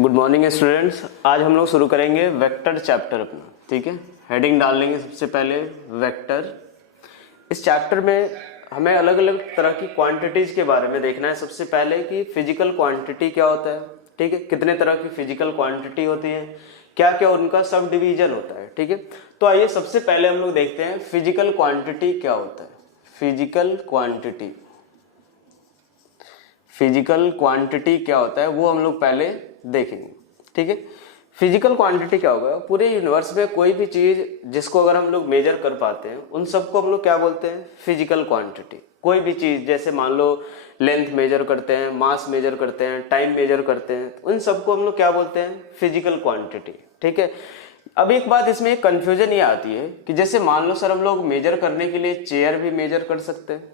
तो good morning students. आज हम लोग शुरू करेंगे वेक्टर चैप्टर अपना। ठीक है, हेडिंग डाल लेंगे सबसे पहले वेक्टर। इस चैप्टर में हमें अलग अलग तरह की क्वांटिटीज के बारे में देखना है। सबसे पहले कि फिजिकल क्वांटिटी क्या होता है, ठीक है, कितने तरह की फिजिकल क्वांटिटी होती है, क्या क्या उनका सब डिवीजन होता है। ठीक है, तो आइए सबसे पहले हम लोग देखते हैं फिजिकल क्वांटिटी क्या होता है। फिजिकल क्वांटिटी क्या होता है वो हम लोग पहले देखेंगे। ठीक है, फिजिकल क्वांटिटी क्या होगा, पूरे यूनिवर्स में कोई भी चीज जिसको अगर हम लोग मेजर कर पाते हैं उन सबको हम लोग क्या बोलते हैं, फिजिकल क्वांटिटी। कोई भी चीज, जैसे मान लो लेंथ मेजर करते हैं, मास मेजर करते हैं, टाइम मेजर करते हैं, उन सबको हम लोग क्या बोलते हैं, फिजिकल क्वांटिटी। ठीक है, अब एक बात इसमें एक कंफ्यूजन ये आती है कि जैसे मान लो सर हम लोग मेजर करने के लिए चेयर भी मेजर कर सकते हैं,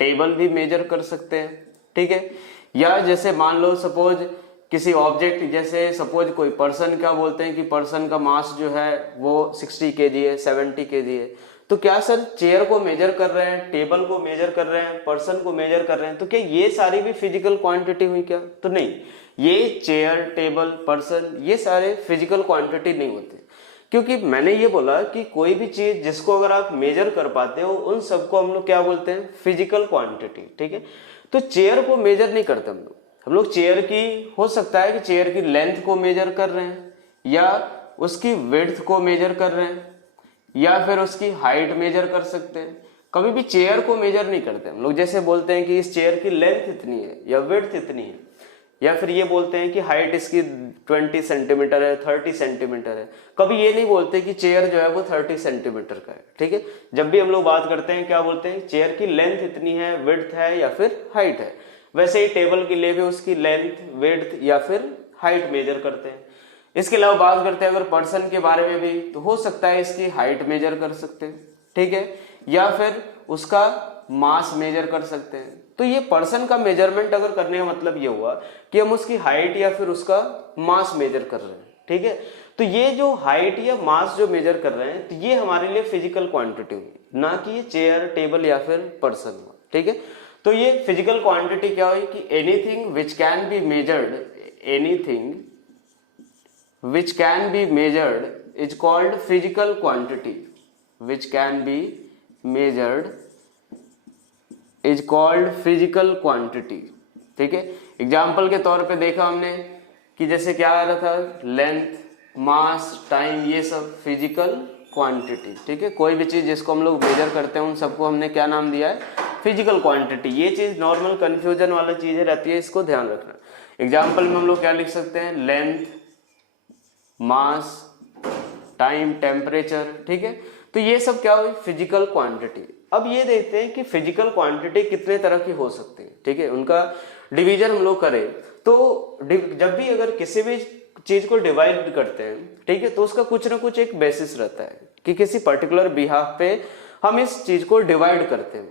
टेबल भी मेजर कर सकते हैं। ठीक है, या जैसे मान लो सपोज किसी ऑब्जेक्ट, जैसे सपोज कोई पर्सन, क्या बोलते हैं कि पर्सन का मास जो है वो 60 kg है, 70 kg है, तो क्या सर चेयर को मेजर कर रहे हैं, टेबल को मेजर कर रहे हैं, पर्सन को मेजर कर रहे हैं, तो क्या ये सारी भी फिजिकल क्वांटिटी हुई क्या? तो नहीं, ये चेयर, टेबल, पर्सन, ये सारे फिजिकल क्वांटिटी नहीं होते। क्योंकि मैंने ये बोला कि कोई भी चीज जिसको अगर आप मेजर कर पाते हो उन सबको हम लोग क्या बोलते हैं, फिजिकल क्वांटिटी। ठीक है, तो चेयर को मेजर नहीं करते हम लोग चेयर की, हो सकता है कि चेयर की लेंथ को मेजर कर रहे हैं, या उसकी विड्थ को मेजर कर रहे हैं, या फिर उसकी हाइट मेजर कर सकते हैं। कभी भी चेयर को मेजर नहीं करते हम लोग। जैसे बोलते हैं कि इस चेयर की लेंथ इतनी है या विड्थ इतनी है, या फिर ये बोलते हैं कि हाइट इसकी 20 सेंटीमीटर है, 30 सेंटीमीटर है। कभी ये नहीं बोलते कि चेयर जो है वो 30 सेंटीमीटर का है। ठीक है, जब भी हम लोग बात करते हैं क्या बोलते हैं, चेयर की लेंथ इतनी है, विड्थ है या फिर हाइट है। वैसे ही टेबल के लिए भी उसकी लेंथ, विड्थ या फिर हाइट मेजर करते हैं। इसके अलावा बात करते हैं अगर पर्सन के बारे में भी, तो हो सकता है इसकी हाइट मेजर कर सकते हैं। ठीक है, या फिर उसका मास मेजर कर सकते हैं। तो ये पर्सन का मेजरमेंट अगर करने का मतलब ये हुआ कि हम उसकी हाइट या फिर उसका मास मेजर कर रहे हैं। ठीक है, तो ये जो हाइट या मास जो मेजर कर रहे हैं, तो ये हमारे लिए फिजिकल क्वांटिटी हुई, ना कि ये चेयर, टेबल या फिर पर्सन हुआ। ठीक है, तो ये फिजिकल क्वांटिटी क्या हुई कि anything which can be measured, anything which can be measured is called physical quantity, which can be measured is called physical quantity. ठीक है, एग्जाम्पल के तौर पे देखा हमने कि जैसे क्या आ रहा था, लेंथ, मास, टाइम, ये सब फिजिकल क्वांटिटी। ठीक है, कोई भी चीज जिसको हम लोग मेजर करते हैं उन सबको हमने क्या नाम दिया है, फिजिकल क्वांटिटी। ये चीज नॉर्मल कंफ्यूजन वाला चीजें रहती है, इसको ध्यान रखना। एग्जाम्पल में हम लोग क्या लिख सकते हैं, लेंथ, मास, टाइम, टेम्परेचर। ठीक है, तो ये सब क्या हुई, फिजिकल क्वांटिटी। अब ये देखते हैं कि फिजिकल क्वांटिटी कितने तरह की हो सकती है। ठीक है, उनका डिवीजन हम लोग करें तो जब भी अगर किसी भी चीज को डिवाइड करते हैं, ठीक है, तो उसका कुछ ना कुछ एक बेसिस रहता है कि किसी पर्टिकुलर बिहाफ पे हम इस चीज को डिवाइड करते हैं।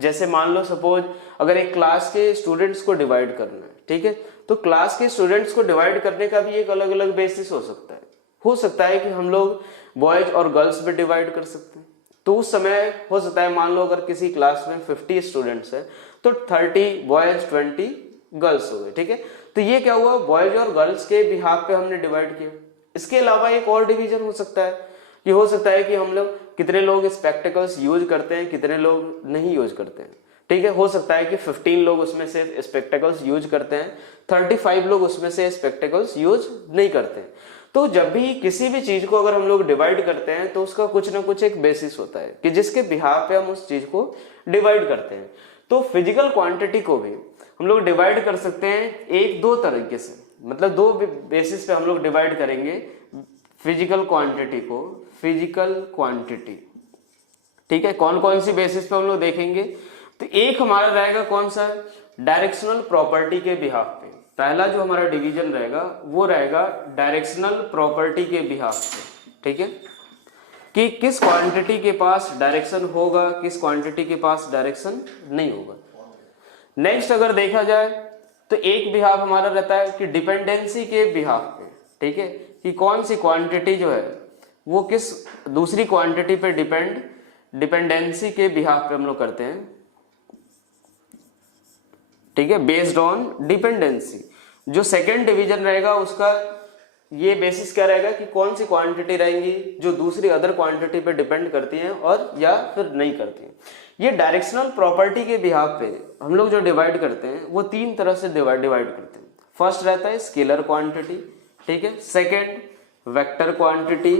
जैसे मान लो सपोज अगर एक क्लास के स्टूडेंट्स को डिवाइड करना है, ठीक है, तो क्लास के स्टूडेंट्स को डिवाइड करने का भी एक अलग अलग बेसिस हो सकता है। हो सकता है कि हम लोग बॉयज और गर्ल्स में डिवाइड कर सकते हैं। तो उस समय हो सकता है, मान लो अगर किसी क्लास में 50 स्टूडेंट्स है तो 30 बॉयज 20 गर्ल्स हो गए। ठीक है, तो ये क्या हुआ, बॉयज और गर्ल्स के बिहाफ पे हमने डिवाइड किया। इसके अलावा एक और डिवीजन हो सकता है कि हो सकता है कि हम लोग कितने लोग स्पेक्टिकल्स यूज करते हैं, कितने लोग नहीं यूज करते हैं। ठीक है, हो सकता है कि 15 लोग उसमें से स्पेक्टिकल्स यूज करते हैं, 35 लोग उसमें से स्पेक्टिकल्स यूज नहीं करते हैं। तो जब भी किसी भी चीज को अगर हम लोग डिवाइड करते हैं तो उसका कुछ ना कुछ एक बेसिस होता है कि जिसके बिहाफ पे हम उस चीज को डिवाइड करते हैं। तो फिजिकल क्वांटिटी को भी हम लोग डिवाइड कर सकते हैं एक दो तरीके से, मतलब दो बेसिस पे हम लोग डिवाइड करेंगे फिजिकल क्वांटिटी को, फिजिकल क्वांटिटी। ठीक है, कौन कौन सी बेसिस पे हम लोग देखेंगे, तो एक हमारा रहेगा कौन सा, डायरेक्शनल प्रॉपर्टी के बिहाफ पे। पहला जो हमारा डिवीजन रहेगा वो रहेगा डायरेक्शनल प्रॉपर्टी के बिहाफ पे। ठीक है, कि किस क्वांटिटी के पास डायरेक्शन होगा, किस क्वांटिटी के पास डायरेक्शन नहीं होगा। नेक्स्ट अगर देखा जाए तो एक बिहाफ हमारा रहता है कि डिपेंडेंसी के बिहाफ पे। ठीक है, कि कौन सी क्वांटिटी जो है वो किस दूसरी क्वांटिटी पे डिपेंडेंसी के बिहाफ पे हम लोग करते हैं। ठीक है, बेस्ड ऑन डिपेंडेंसी। जो सेकेंड डिवीजन रहेगा उसका ये बेसिस क्या रहेगा कि कौन सी क्वांटिटी रहेंगी जो दूसरी अदर क्वांटिटी पे डिपेंड करती हैं और या फिर नहीं करती हैं। ये डायरेक्शनल प्रॉपर्टी के बिहाफ पे हम लोग जो डिवाइड करते हैं वो तीन तरह से डिवाइड करते हैं। फर्स्ट रहता है स्केलर क्वांटिटी, ठीक है, सेकेंड वेक्टर क्वांटिटी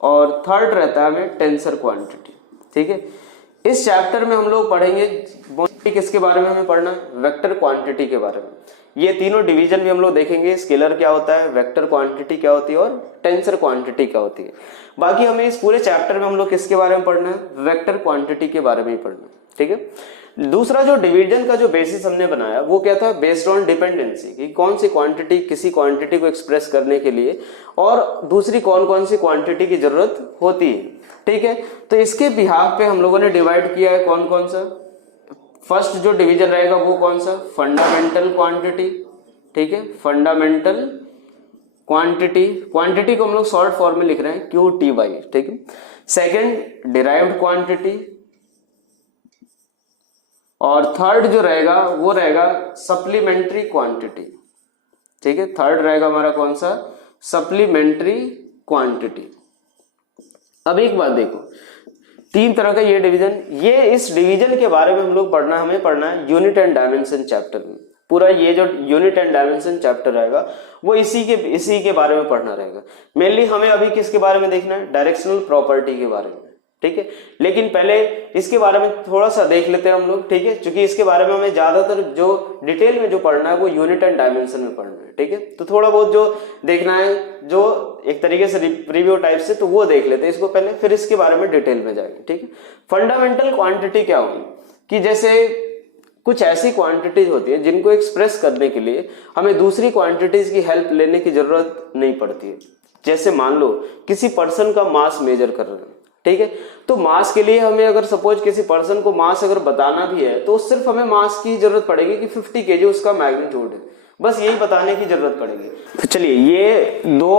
और थर्ड रहता है हमें टेंसर क्वांटिटी, ठीक है। इस चैप्टर में हम लोग पढ़ेंगे किसके बारे में हमें पढ़ना, वेक्टर क्वांटिटी के बारे में। ये तीनों डिवीजन भी हम लोग देखेंगे, स्केलर क्या होता है, वेक्टर क्वांटिटी क्या होती है और टेंसर क्वांटिटी क्या होती है। बाकी हमें इस पूरे चैप्टर में हम लोग किसके बारे में पढ़ना है, वेक्टर क्वांटिटी के बारे में ही पढ़ना है, ठीक है। दूसरा जो डिवीजन का जो बेसिस हमने बनाया वो क्या था, बेस्ड ऑन डिपेंडेंसी, कि कौन सी क्वांटिटी किसी क्वांटिटी को एक्सप्रेस करने के लिए और दूसरी कौन कौन सी क्वांटिटी की जरूरत होती है, ठीक है। तो इसके बिहाफ पे हम लोगों ने डिवाइड किया है कौन कौन सा। फर्स्ट जो डिवीजन रहेगा वो कौन सा, फंडामेंटल क्वांटिटी, ठीक है, फंडामेंटल क्वांटिटी, क्वांटिटी को हम लोग शॉर्ट फॉर्म में लिख रहे हैं QTY, ठीक है। सेकंड डिराइव्ड क्वांटिटी और थर्ड जो रहेगा वो रहेगा सप्लीमेंट्री क्वांटिटी, ठीक है। थर्ड रहेगा हमारा कौन सा, सप्लीमेंट्री क्वांटिटी। अब एक बात देखो, तीन तरह का ये डिवीजन, ये इस डिवीजन के बारे में हम लोग हमें पढ़ना है यूनिट एंड डायमेंशन चैप्टर में। पूरा ये जो यूनिट एंड डायमेंशन चैप्टर रहेगा वो इसी के बारे में पढ़ना रहेगा। मेनली हमें अभी किसके बारे में देखना है, डायरेक्शनल प्रॉपर्टी के बारे में, ठीक है। लेकिन पहले इसके बारे में थोड़ा सा देख लेते हैं हम लोग, ठीक है, क्योंकि इसके बारे में हमें ज्यादातर जो डिटेल में जो पढ़ना है वो यूनिट एंड डायमेंशन में पढ़ना है, ठीक है। तो थोड़ा बहुत जो देखना है जो एक तरीके से रिव्यू टाइप से, तो वो देख लेते हैं इसको पहले, फिर इसके बारे में डिटेल में जाएंगे, ठीक है। फंडामेंटल क्वांटिटी क्या होगी कि जैसे कुछ ऐसी क्वांटिटीज होती है जिनको एक्सप्रेस करने के लिए हमें दूसरी क्वांटिटीज की हेल्प लेने की जरूरत नहीं पड़ती है। जैसे मान लो किसी पर्सन का मास मेजर कर रहे हैं, ठीक है, तो मास के लिए हमें अगर सपोज किसी पर्सन को मास अगर बताना भी है तो सिर्फ हमें मास की जरूरत पड़ेगी कि 50 kg उसका मैग्नीट्यूड है, बस यही बताने की जरूरत पड़ेगी। तो चलिए ये दो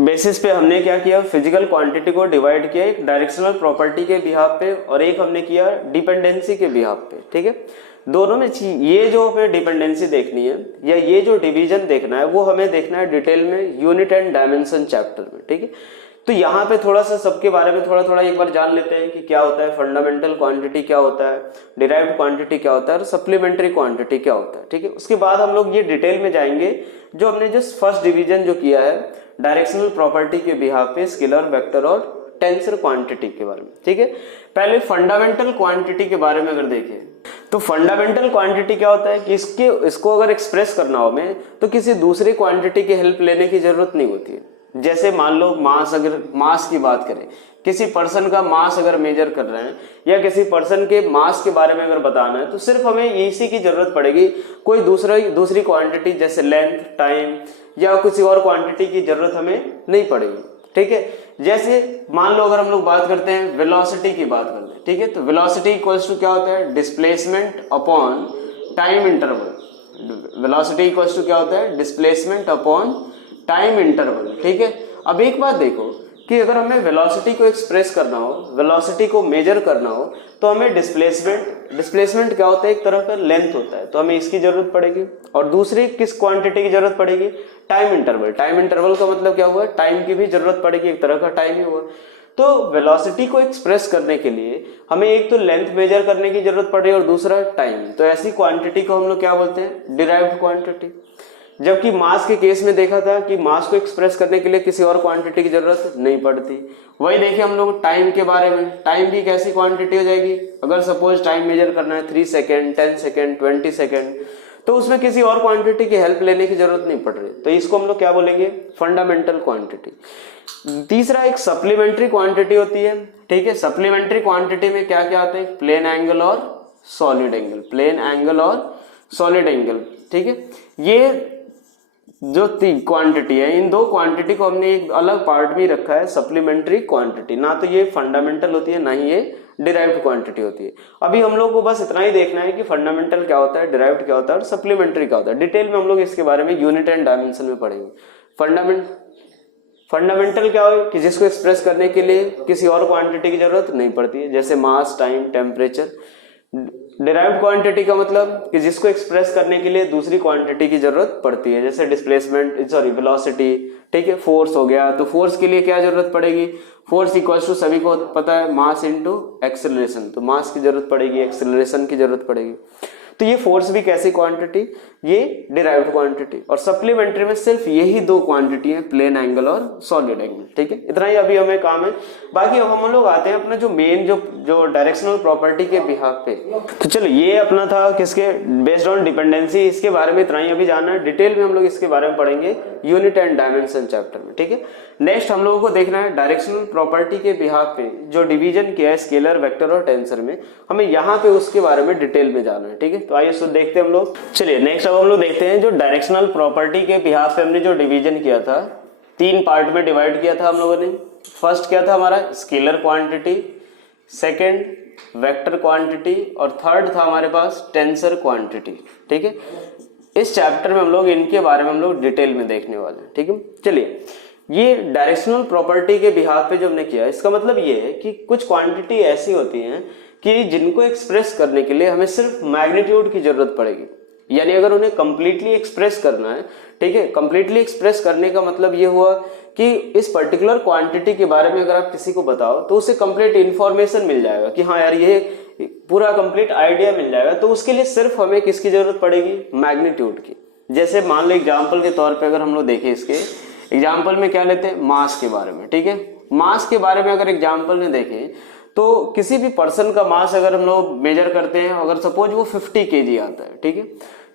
बेसिस पे हमने क्या किया, फिजिकल क्वांटिटी को डिवाइड किया, एक डायरेक्शनल प्रॉपर्टी के बिहाफ पे और एक हमने किया डिपेंडेंसी के बिहाफ पे, ठीक है। दोनों में ये जो हमें डिपेंडेंसी देखनी है या ये जो डिवीजन देखना है वो हमें देखना है डिटेल में यूनिट एंड डायमेंशन चैप्टर में, ठीक है। तो यहाँ पे थोड़ा सा सबके बारे में थोड़ा एक बार जान लेते हैं कि क्या होता है फंडामेंटल क्वांटिटी, क्या होता है डिराइव्ड क्वांटिटी, क्या होता है और सप्लीमेंट्री क्वांटिटी क्या होता है, ठीक है। उसके बाद हम लोग ये डिटेल में जाएंगे जो हमने जो फर्स्ट डिवीजन जो किया है डायरेक्शनल प्रॉपर्टी के बिहाफ पे, स्केलर, वेक्टर और टेंसर क्वांटिटी के बारे में, ठीक है। पहले फंडामेंटल क्वांटिटी के बारे में अगर देखें तो फंडामेंटल क्वांटिटी क्या होता है कि इसको अगर एक्सप्रेस करना हो हमें तो किसी दूसरी क्वांटिटी की हेल्प लेने की जरूरत नहीं होती है। जैसे मान लो मास की बात करें, किसी पर्सन का मास अगर मेजर कर रहे हैं या किसी पर्सन के मास के बारे में अगर बताना है तो सिर्फ हमें इसी की जरूरत पड़ेगी, कोई दूसरी क्वांटिटी जैसे लेंथ, टाइम या किसी और क्वांटिटी की जरूरत हमें नहीं पड़ेगी, ठीक है। जैसे मान लो अगर हम लोग बात करते हैं वेलोसिटी की बात करते हैं, ठीक है, तो वेलोसिटी इक्वल्स टू क्या होता है, displacement upon time interval. Velocity equals to क्या होता है, डिस्प्लेसमेंट अपॉन टाइम इंटरवल, ठीक है। अब एक बात देखो कि अगर हमें वेलोसिटी को एक्सप्रेस करना हो, वेलोसिटी को मेजर करना हो तो हमें डिस्प्लेसमेंट क्या होता है, एक तरह का लेंथ होता है, तो हमें इसकी जरूरत पड़ेगी। और दूसरी किस क्वांटिटी की जरूरत पड़ेगी, टाइम इंटरवल। टाइम इंटरवल का मतलब क्या हुआ, टाइम की भी जरूरत पड़ेगी, एक तरह का टाइम ही हुआ। तो वेलोसिटी को एक्सप्रेस करने के लिए हमें एक तो लेंथ मेजर करने की जरूरत पड़ेगी और दूसरा टाइम। तो ऐसी क्वांटिटी को हम लोग क्या बोलते हैं, डिराइव्ड क्वांटिटी। जबकि मास के केस में देखा था कि मास को एक्सप्रेस करने के लिए किसी और क्वांटिटी की जरूरत नहीं पड़ती। वही देखिए हम लोग टाइम के बारे में, टाइम भी कैसी क्वांटिटी हो जाएगी, अगर सपोज टाइम मेजर करना है 3 सेकेंड, 10 सेकेंड, 20 सेकेंड, तो उसमें किसी और क्वांटिटी की हेल्प लेने की जरूरत नहीं पड़ रही, तो इसको हम लोग क्या बोलेंगे, फंडामेंटल क्वांटिटी। तीसरा एक सप्लीमेंट्री क्वांटिटी होती है, ठीक है। सप्लीमेंट्री क्वांटिटी में क्या क्या आता है, प्लेन एंगल और सॉलिड एंगल, प्लेन एंगल और सॉलिड एंगल, ठीक है। ये जो क्वांटिटी है, इन दो क्वांटिटी को हमने एक अलग पार्ट में रखा है, सप्लीमेंट्री क्वांटिटी। ना तो ये फंडामेंटल होती है ना ही ये डिराइव्ड क्वांटिटी होती है। अभी हम लोग को बस इतना ही देखना है कि फंडामेंटल क्या होता है, डिराइव्ड क्या होता है और सप्लीमेंट्री क्या होता है। डिटेल में हम लोग इसके बारे में यूनिट एंड डायमेंशन में पढ़ेंगे। फंडामेंटल क्या हो कि जिसको एक्सप्रेस करने के लिए किसी और क्वांटिटी की जरूरत नहीं पड़ती है, जैसे मास, टाइम, टेम्परेचर। डिराइव्ड क्वांटिटी का मतलब कि जिसको एक्सप्रेस करने के लिए दूसरी क्वांटिटी की जरूरत पड़ती है, जैसे डिस्प्लेसमेंट, सॉरी वेलोसिटी, ठीक है, फोर्स हो गया, तो फोर्स के लिए क्या जरूरत पड़ेगी, फोर्स इक्वल्स टू सभी को पता है मास इनटू एक्सेलरेशन, तो मास की जरूरत पड़ेगी, एक्सेलरेशन की जरूरत पड़ेगी। तो ये फोर्स भी कैसी क्वांटिटी, ये डिराइव्ड क्वांटिटी, और सप्लीमेंट्री में सिर्फ यही दो क्वांटिटी है, प्लेन एंगल और सॉलिड एंगल, ठीक है, इतना ही अभी हमें काम है। बाकी अब हम लोग आते हैं अपना जो मेन जो डायरेक्शनल प्रॉपर्टी के बिहाफ पे। तो चलो ये अपना था किसके, बेस्ड ऑन डिपेंडेंसी, इसके बारे में इतना ही अभी जानना है। डिटेल में हम लोग इसके बारे में पढ़ेंगे यूनिट एंड डायमेंशन चैप्टर में, ठीक है। नेक्स्ट हम लोगों को देखना है डायरेक्शनल प्रॉपर्टी के बिहाफ पे जो डिवीजन किया है स्केलर, वेक्टर और टेंसर में, हमें यहाँ पे उसके बारे में डिटेल में जानना है, ठीक है। तो आइए सो देखते हैं हम लोग। चलिए नेक्स्ट अब हम लोग देखते हैं जो डायरेक्शनल प्रॉपर्टी के बिहाफ पे हमने जो डिवीजन किया था, तीन पार्ट में डिवाइड किया था हम लोगों ने। फर्स्ट क्या था हमारा, scalar quantity, second vector quantity, और थर्ड था हमारे पास टेंसर क्वांटिटी, ठीक है। इस चैप्टर में हम लोग इनके बारे में हम लोग डिटेल में देखने वाले हैं, ठीक है। चलिए ये डायरेक्शनल प्रॉपर्टी के बिहाफ पे जो हमने किया, इसका मतलब ये है कि कुछ क्वांटिटी ऐसी होती हैं कि जिनको एक्सप्रेस करने के लिए हमें सिर्फ मैग्नीट्यूड की जरूरत पड़ेगी, यानी अगर उन्हें कंप्लीटली एक्सप्रेस करना है, ठीक है, कंप्लीटली एक्सप्रेस करने का मतलब ये हुआ कि इस पर्टिकुलर क्वांटिटी के बारे में अगर आप किसी को बताओ तो उसे कंप्लीट इंफॉर्मेशन मिल जाएगा कि हाँ यार ये पूरा कंप्लीट आइडिया मिल जाएगा। तो उसके लिए सिर्फ हमें किसकी जरूरत पड़ेगी, मैग्नीट्यूड की। जैसे मान लो एग्जाम्पल के तौर पर अगर हम लोग देखें, इसके एग्जाम्पल में क्या लेते हैं, मास के बारे में, ठीक है। मास के बारे में अगर एग्जाम्पल में देखें तो किसी भी पर्सन का मास अगर हम लोग मेजर करते हैं, अगर सपोज वो 50 kg आता है, ठीक है,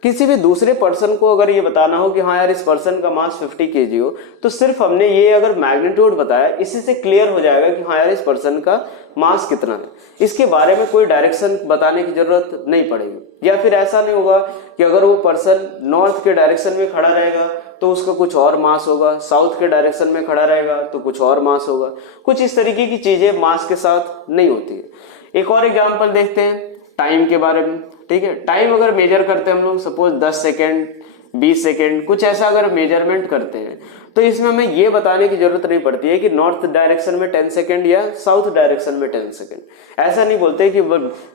किसी भी दूसरे पर्सन को अगर ये बताना हो कि हाँ यार इस पर्सन का मास 50 kg हो, तो सिर्फ हमने ये अगर मैग्नीट्यूड बताया, इसी से क्लियर हो जाएगा कि हाँ यार इस पर्सन का मास कितना है। इसके बारे में कोई डायरेक्शन बताने की जरूरत नहीं पड़ेगी। या फिर ऐसा नहीं होगा कि अगर वो पर्सन नॉर्थ के डायरेक्शन में खड़ा रहेगा तो उसका कुछ और मास होगा, साउथ के डायरेक्शन में खड़ा रहेगा तो कुछ और मास होगा। कुछ इस तरीके की चीजें मास के साथ नहीं होती है। एक और एग्जांपल देखते हैं टाइम के बारे में, ठीक है। टाइम अगर मेजर करते हैं हम लोग, सपोज 10 सेकेंड, 20 सेकेंड, कुछ ऐसा अगर मेजरमेंट करते हैं, तो इसमें हमें ये बताने की जरूरत नहीं पड़ती है कि नॉर्थ डायरेक्शन में 10 सेकेंड या साउथ डायरेक्शन में 10 सेकेंड। ऐसा नहीं बोलते कि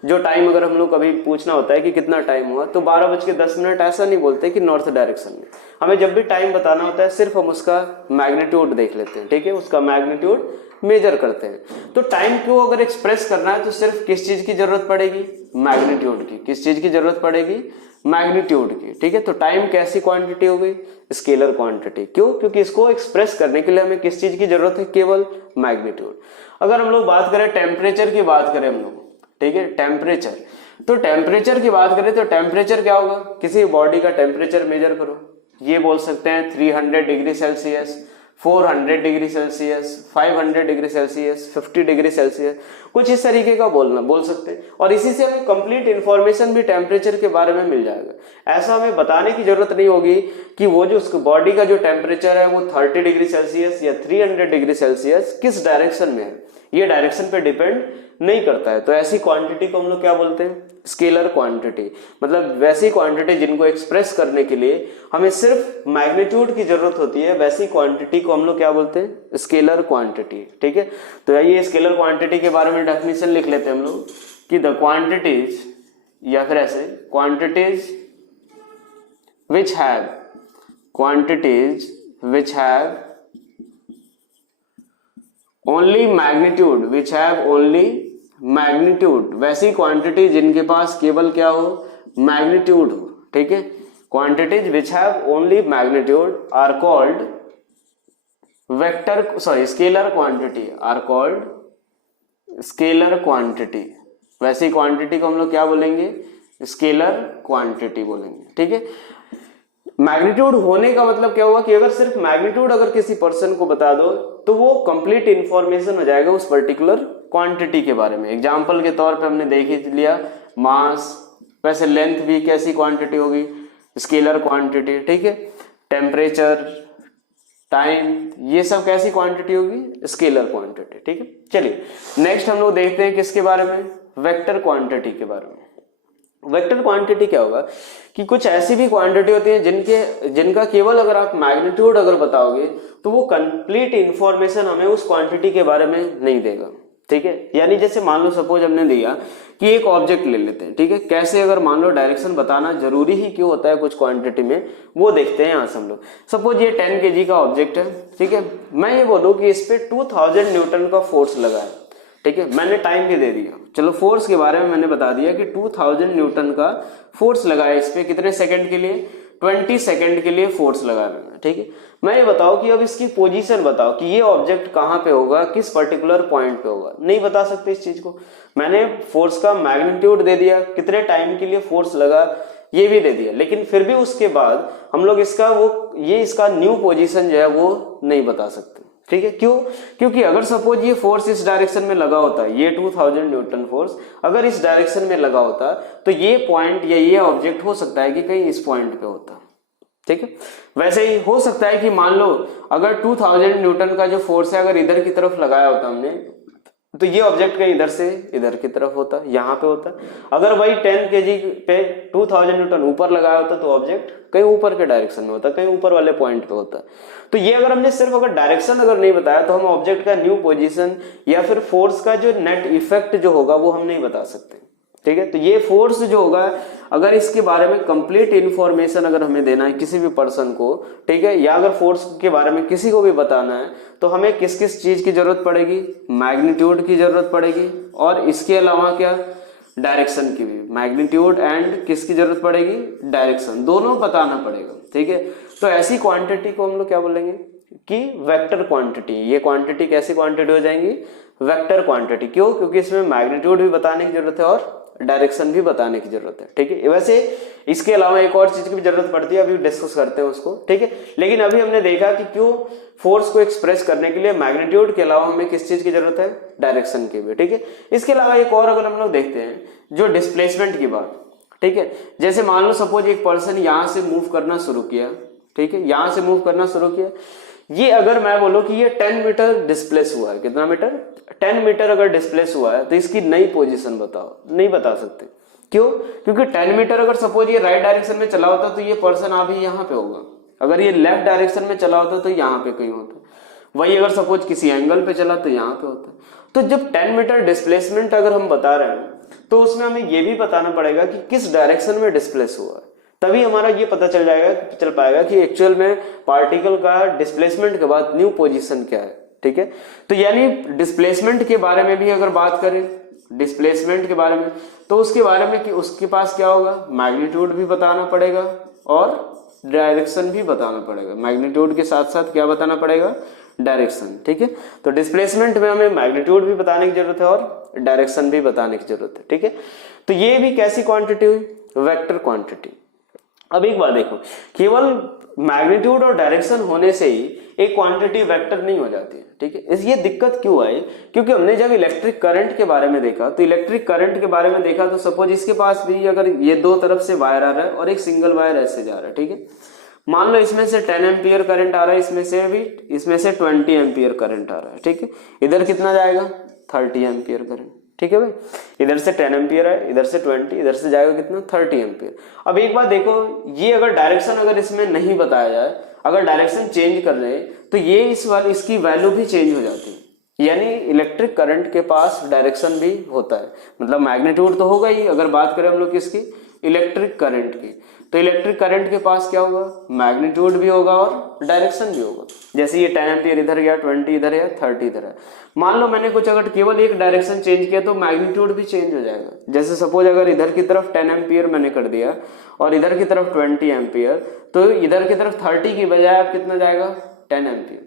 जो टाइम अगर हम लोग कभी पूछना होता है कि कितना टाइम हुआ तो 12:10, ऐसा नहीं बोलते कि नॉर्थ डायरेक्शन में। हमें जब भी टाइम बताना होता है सिर्फ हम उसका मैग्नीट्यूड देख लेते हैं, ठीक है, उसका मैग्नीट्यूड मेजर करते हैं। तो टाइम को अगर एक्सप्रेस करना है तो सिर्फ किस चीज की जरूरत पड़ेगी, मैग्नीट्यूड की। किस चीज की जरूरत पड़ेगी, मैग्नीट्यूड की, ठीक है। तो टाइम कैसी क्वांटिटी हो गई, स्केलर क्वांटिटी। क्यों, क्योंकि इसको एक्सप्रेस करने के लिए हमें किस चीज की जरूरत है, केवल मैग्नीट्यूड। अगर हम लोग बात करें टेम्परेचर की बात करें हम लोग, ठीक है, टेम्परेचर, तो टेम्परेचर की बात करें तो टेम्परेचर क्या होगा, किसी बॉडी का टेम्परेचर मेजर करो, ये बोल सकते हैं 300 degree Celsius, 400 degree Celsius, 500 degree Celsius, 50 degree Celsius, कुछ इस तरीके का बोल सकते हैं। और इसी से हमें कंप्लीट इंफॉर्मेशन भी टेम्परेचर के बारे में मिल जाएगा। ऐसा हमें बताने की जरूरत नहीं होगी कि वो जो उसकी बॉडी का जो टेम्परेचर है वो 30 डिग्री सेल्सियस या 300 डिग्री सेल्सियस किस डायरेक्शन में है, ये डायरेक्शन पे डिपेंड नहीं करता है। तो ऐसी क्वांटिटी को हम लोग क्या बोलते हैं, स्केलर क्वांटिटी। मतलब वैसी क्वांटिटी जिनको एक्सप्रेस करने के लिए हमें सिर्फ मैग्नीट्यूड की जरूरत होती है, वैसी क्वांटिटी को हम लोग क्या बोलते हैं, स्केलर क्वांटिटी, ठीक है। तो ये स्केलर क्वांटिटी के बारे में डेफिनेशन लिख लेते हैं हम लोग कि द क्वांटिटीज, या फिर ऐसे quantities which have only magnitude, वैसी क्वांटिटी जिनके पास केवल क्या हो, मैग्नीट्यूड हो, ठीक है। Quantities which have only magnitude are called scalar quantity, are called scalar quantity. वैसी क्वांटिटी को हम लोग क्या बोलेंगे, स्केलर क्वांटिटी बोलेंगे, ठीक है। मैग्नीट्यूड होने का मतलब क्या हुआ कि अगर सिर्फ मैग्नीट्यूड अगर किसी पर्सन को बता दो तो वो कंप्लीट इंफॉर्मेशन हो जाएगा उस पर्टिकुलर क्वांटिटी के बारे में। एग्जांपल के तौर पे हमने देख ही लिया मास, वैसे लेंथ भी कैसी क्वांटिटी होगी, स्केलर क्वांटिटी, ठीक है। टेम्परेचर, टाइम, ये सब कैसी क्वांटिटी होगी, स्केलर क्वांटिटी, ठीक है। चलिए नेक्स्ट हम लोग देखते हैं किसके बारे में, वेक्टर क्वांटिटी के बारे में। वेक्टर क्वांटिटी क्या होगा कि कुछ ऐसी भी क्वांटिटी होती है जिनका केवल अगर आप मैग्नीट्यूड अगर बताओगे तो वो कंप्लीट इंफॉर्मेशन हमें उस क्वांटिटी के बारे में नहीं देगा। ठीक है। यानी जैसे मान लो सपोज हमने दिया कि एक ऑब्जेक्ट ले लेते हैं, ठीक है। कैसे, अगर मान लो डायरेक्शन बताना जरूरी ही क्यों होता है कुछ क्वांटिटी में, वो देखते हैं यहाँ से हम लोग। सपोज ये 10 kg का ऑब्जेक्ट है, ठीक है। मैं ये बोलूँ कि इस पे 2000 न्यूटन का फोर्स लगा है, ठीक है। मैंने टाइम भी दे दिया, चलो फोर्स के बारे में मैंने बता दिया कि 2000 न्यूटन का फोर्स लगा है इस पे, कितने सेकंड के लिए, 20 सेकंड के लिए फोर्स लगा मैंने, ठीक है। मैं ये बताओ कि अब इसकी पोजीशन बताओ कि ये ऑब्जेक्ट कहाँ पे होगा, किस पर्टिकुलर पॉइंट पे होगा, नहीं बता सकते इस चीज को। मैंने फोर्स का मैग्नीट्यूड दे दिया, कितने टाइम के लिए फोर्स लगा ये भी दे दिया, लेकिन फिर भी उसके बाद हम लोग इसका इसका न्यू पोजीशन जो है वो नहीं बता सकते, ठीक है। क्यों? क्योंकि अगर सपोज ये फोर्स इस डायरेक्शन में लगा होता, ये 2000 न्यूटन फोर्स अगर इस डायरेक्शन में लगा होता, तो ये पॉइंट या ये ऑब्जेक्ट हो सकता है कि कहीं इस पॉइंट पे होता, ठीक है। वैसे ही हो सकता है कि मान लो अगर 2000 न्यूटन का जो फोर्स है अगर इधर की तरफ लगाया होता हमने, तो ये ऑब्जेक्ट कहीं इधर से इधर की तरफ होता, यहाँ पे होता। अगर वही 10 kg पे 2000 न्यूटन ऊपर लगाया होता तो ऑब्जेक्ट कहीं ऊपर के डायरेक्शन में होता, कहीं ऊपर वाले पॉइंट पे होता। तो ये अगर हमने सिर्फ अगर डायरेक्शन अगर नहीं बताया तो हम ऑब्जेक्ट का न्यू पोजीशन या फिर फोर्स का जो नेट इफेक्ट जो होगा वो हम नहीं बता सकते, ठीक है। तो ये फोर्स जो होगा अगर इसके बारे में कंप्लीट इंफॉर्मेशन अगर हमें देना है किसी भी पर्सन को, ठीक है, या अगर फोर्स के बारे में किसी को भी बताना है तो हमें किस किस चीज की जरूरत पड़ेगी, मैग्नीट्यूड की जरूरत पड़ेगी, और इसके अलावा क्या, डायरेक्शन की भी, मैग्नीट्यूड एंड किसकी जरूरत पड़ेगी, डायरेक्शन, दोनों बताना पड़ेगा, ठीक है। तो ऐसी क्वांटिटी को हम लोग क्या बोलेंगे कि वेक्टर क्वांटिटी। ये क्वांटिटी कैसी क्वांटिटी हो जाएंगी, वेक्टर क्वांटिटी। क्यों? क्योंकि इसमें मैग्नीट्यूड भी बताने की जरूरत है और डायरेक्शन भी बताने की जरूरत है, ठीक है। वैसे इसके अलावा एक और चीज की भी जरूरत पड़ती है, अभी डिस्कस करते हैं उसको, ठीक है। लेकिन अभी हमने देखा कि क्यों फोर्स को एक्सप्रेस करने के लिए मैग्नीट्यूड के अलावा हमें किस चीज की जरूरत है, डायरेक्शन की भी, ठीक है। इसके अलावा एक और अगर हम लोग देखते हैं जो डिस्प्लेसमेंट की बात, ठीक है। जैसे मान लो सपोज एक पर्सन यहां से मूव करना शुरू किया, ठीक है, यहां से मूव करना शुरू किया, ये अगर मैं बोलूं कि ये 10 मीटर डिस्प्लेस हुआ है, कितना मीटर, 10 मीटर अगर डिस्प्लेस हुआ है, तो इसकी नई पोजीशन बताओ, नहीं बता सकते। क्यों? क्योंकि 10 मीटर अगर सपोज ये राइट डायरेक्शन में चला होता तो ये पर्सन अभी यहाँ पे होगा, अगर ये लेफ्ट डायरेक्शन में चला होता तो यहाँ पे कहीं होता, वही अगर सपोज किसी एंगल पे चला तो यहाँ पे होता। तो जब 10 मीटर डिस्प्लेसमेंट अगर हम बता रहे हैं तो उसमें हमें ये भी बताना पड़ेगा कि किस डायरेक्शन में डिस्प्लेस हुआ है, तभी हमारा ये पता चल पाएगा कि एक्चुअल में पार्टिकल का डिस्प्लेसमेंट के बाद न्यू पोजीशन क्या है, ठीक है। तो यानी डिस्प्लेसमेंट के बारे में भी अगर बात करें, डिस्प्लेसमेंट के बारे में, तो उसके बारे में कि उसके पास क्या होगा, मैग्नीट्यूड भी बताना पड़ेगा और डायरेक्शन भी बताना पड़ेगा। मैग्नीट्यूड के साथ साथ क्या बताना पड़ेगा, डायरेक्शन, ठीक है। तो डिस्प्लेसमेंट में हमें मैग्नीट्यूड भी बताने की जरूरत है और डायरेक्शन भी बताने की जरूरत है, ठीक है। तो ये भी कैसी क्वांटिटी हुई, वेक्टर क्वांटिटी। अब एक बात देखो, केवल मैग्नीट्यूड और डायरेक्शन होने से ही एक क्वांटिटी वेक्टर नहीं हो जाती है, ठीक है। ये दिक्कत क्यों आई, क्योंकि हमने जब इलेक्ट्रिक करंट के बारे में देखा, तो इलेक्ट्रिक करंट के बारे में देखा तो सपोज इसके पास भी अगर ये दो तरफ से वायर आ रहा है और एक सिंगल वायर ऐसे जा रहा है, ठीक है। मान लो इसमें से 10 एम्पियर करंट आ रहा है, इसमें से 20 एम्पियर करंट आ रहा है, ठीक है। इधर कितना जाएगा, 30 एम्पियर करंट, ठीक है भाई। इधर से 10 एम्पियर है, इधर से 20, इधर से जाएगा कितना, 30 एम्पियर। अब एक बात देखो, ये अगर डायरेक्शन अगर इसमें नहीं बताया जाए, अगर डायरेक्शन चेंज कर रहे तो ये इसकी वैल्यू भी चेंज हो जाती है। यानी इलेक्ट्रिक करंट के पास डायरेक्शन भी होता है, मतलब मैग्नीट्यूड तो होगा ही। अगर बात करें हम लोग किसकी, इलेक्ट्रिक करंट की, तो इलेक्ट्रिक करंट के पास क्या होगा, मैग्नीट्यूड भी होगा और डायरेक्शन भी होगा। जैसे ये 10 एम्पियर इधर गया, 20 इधर है, 30 इधर है। मान लो मैंने कुछ अगर केवल एक डायरेक्शन चेंज किया तो मैग्नीट्यूड भी चेंज हो जाएगा। जैसे सपोज अगर इधर की तरफ 10 एम्पियर मैंने कर दिया और इधर की तरफ 20 एम्पियर, तो इधर की तरफ 30 की बजाय अब कितना जाएगा, 10 एम्पियर।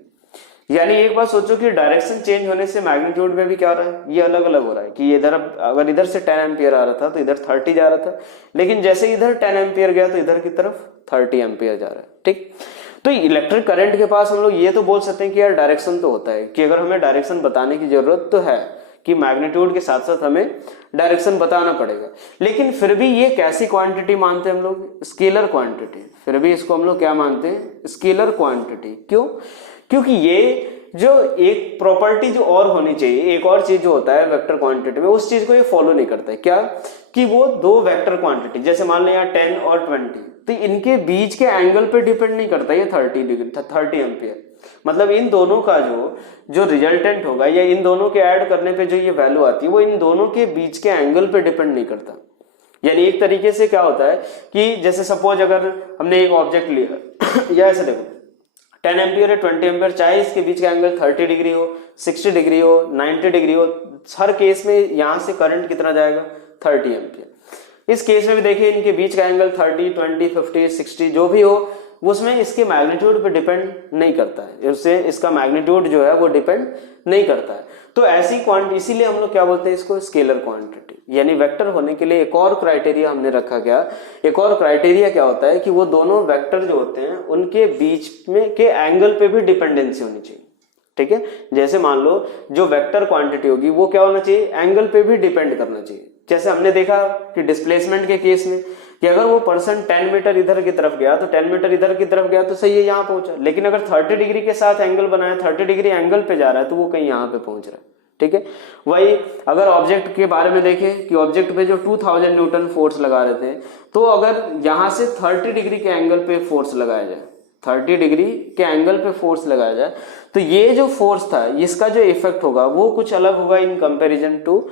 यानी एक बात सोचो कि डायरेक्शन चेंज होने से मैग्नीट्यूड में भी क्या हो रहा है, ये अलग अलग हो रहा है। कि इधर अगर इधर से 10 एम्पियर आ रहा था तो इधर 30 जा रहा था, लेकिन जैसे इधर 10 एम्पियर गया तो इधर की तरफ 30 एम्पियर जा रहा है, ठीक। तो इलेक्ट्रिक करंट के पास हम लोग ये तो बोल सकते हैं कि यार डायरेक्शन तो होता है, कि अगर हमें डायरेक्शन बताने की जरूरत तो है कि मैग्नीट्यूड के साथ साथ हमें डायरेक्शन बताना पड़ेगा। लेकिन फिर भी ये कैसी क्वांटिटी मानते हैं हम लोग, स्केलर क्वांटिटी। फिर भी इसको हम लोग क्या मानते हैं, स्केलर क्वांटिटी। क्यों? क्योंकि ये जो एक प्रॉपर्टी जो और होनी चाहिए, एक और चीज जो होता है वेक्टर क्वांटिटी में, उस चीज को ये फॉलो नहीं करता है। क्या? कि वो दो वेक्टर क्वांटिटी, जैसे मान लो यहाँ 10 और 20, तो इनके बीच के एंगल पे डिपेंड नहीं करता ये 30 एम्पियर। मतलब इन दोनों का जो रिजल्टेंट होगा या इन दोनों के ऐड करने पे जो ये वैल्यू आती है वो इन दोनों के बीच के एंगल पे डिपेंड नहीं करता। यानी एक तरीके से क्या होता है कि जैसे सपोज अगर हमने एक ऑब्जेक्ट लिया या ऐसे देखो 10 एम्पियर है 20 एम्पियर, चाहे इसके बीच का एंगल 30 डिग्री हो, 60 डिग्री हो, 90 डिग्री हो, हर केस में यहां से करंट कितना जाएगा 30 एम्पियर। इस केस में भी देखिए इनके बीच का एंगल 30, 20, 50, 60 जो भी हो उसमें इसके मैग्नीट्यूड पे डिपेंड नहीं करता है, उससे इसका मैग्नीट्यूड जो है वो डिपेंड नहीं करता है। तो ऐसी क्वांटिटी, इसीलिए हम लोग क्या बोलते हैं इसको स्केलर क्वांटिटी। यानी वेक्टर होने के लिए एक और क्राइटेरिया हमने रखा क्या, एक और क्राइटेरिया क्या होता है कि वो दोनों वेक्टर जो होते हैं उनके बीच में के एंगल पे भी डिपेंडेंसी होनी चाहिए। ठीक है, जैसे मान लो जो वेक्टर क्वांटिटी होगी वो क्या होना चाहिए, एंगल पे भी डिपेंड करना चाहिए। जैसे हमने देखा कि डिस्प्लेसमेंट के केस में कि अगर वो पर्सन 10 मीटर इधर की तरफ गया तो 10 मीटर इधर की तरफ गया तो सही है, यहाँ पहुंचा। लेकिन अगर 30 डिग्री के साथ एंगल बनाया, 30 डिग्री एंगल पे जा रहा है तो वो कहीं यहाँ पे पहुंच रहा है। ठीक है, वही अगर ऑब्जेक्ट के बारे में देखें कि ऑब्जेक्ट पे जो 2000 न्यूटन फोर्स लगा रहे थे, तो अगर यहाँ से 30 डिग्री के एंगल पे फोर्स लगाया जाए, 30 डिग्री के एंगल पे फोर्स लगाया जाए, तो ये जो फोर्स था इसका जो इफेक्ट होगा वो कुछ अलग होगा इन कंपैरिजन टू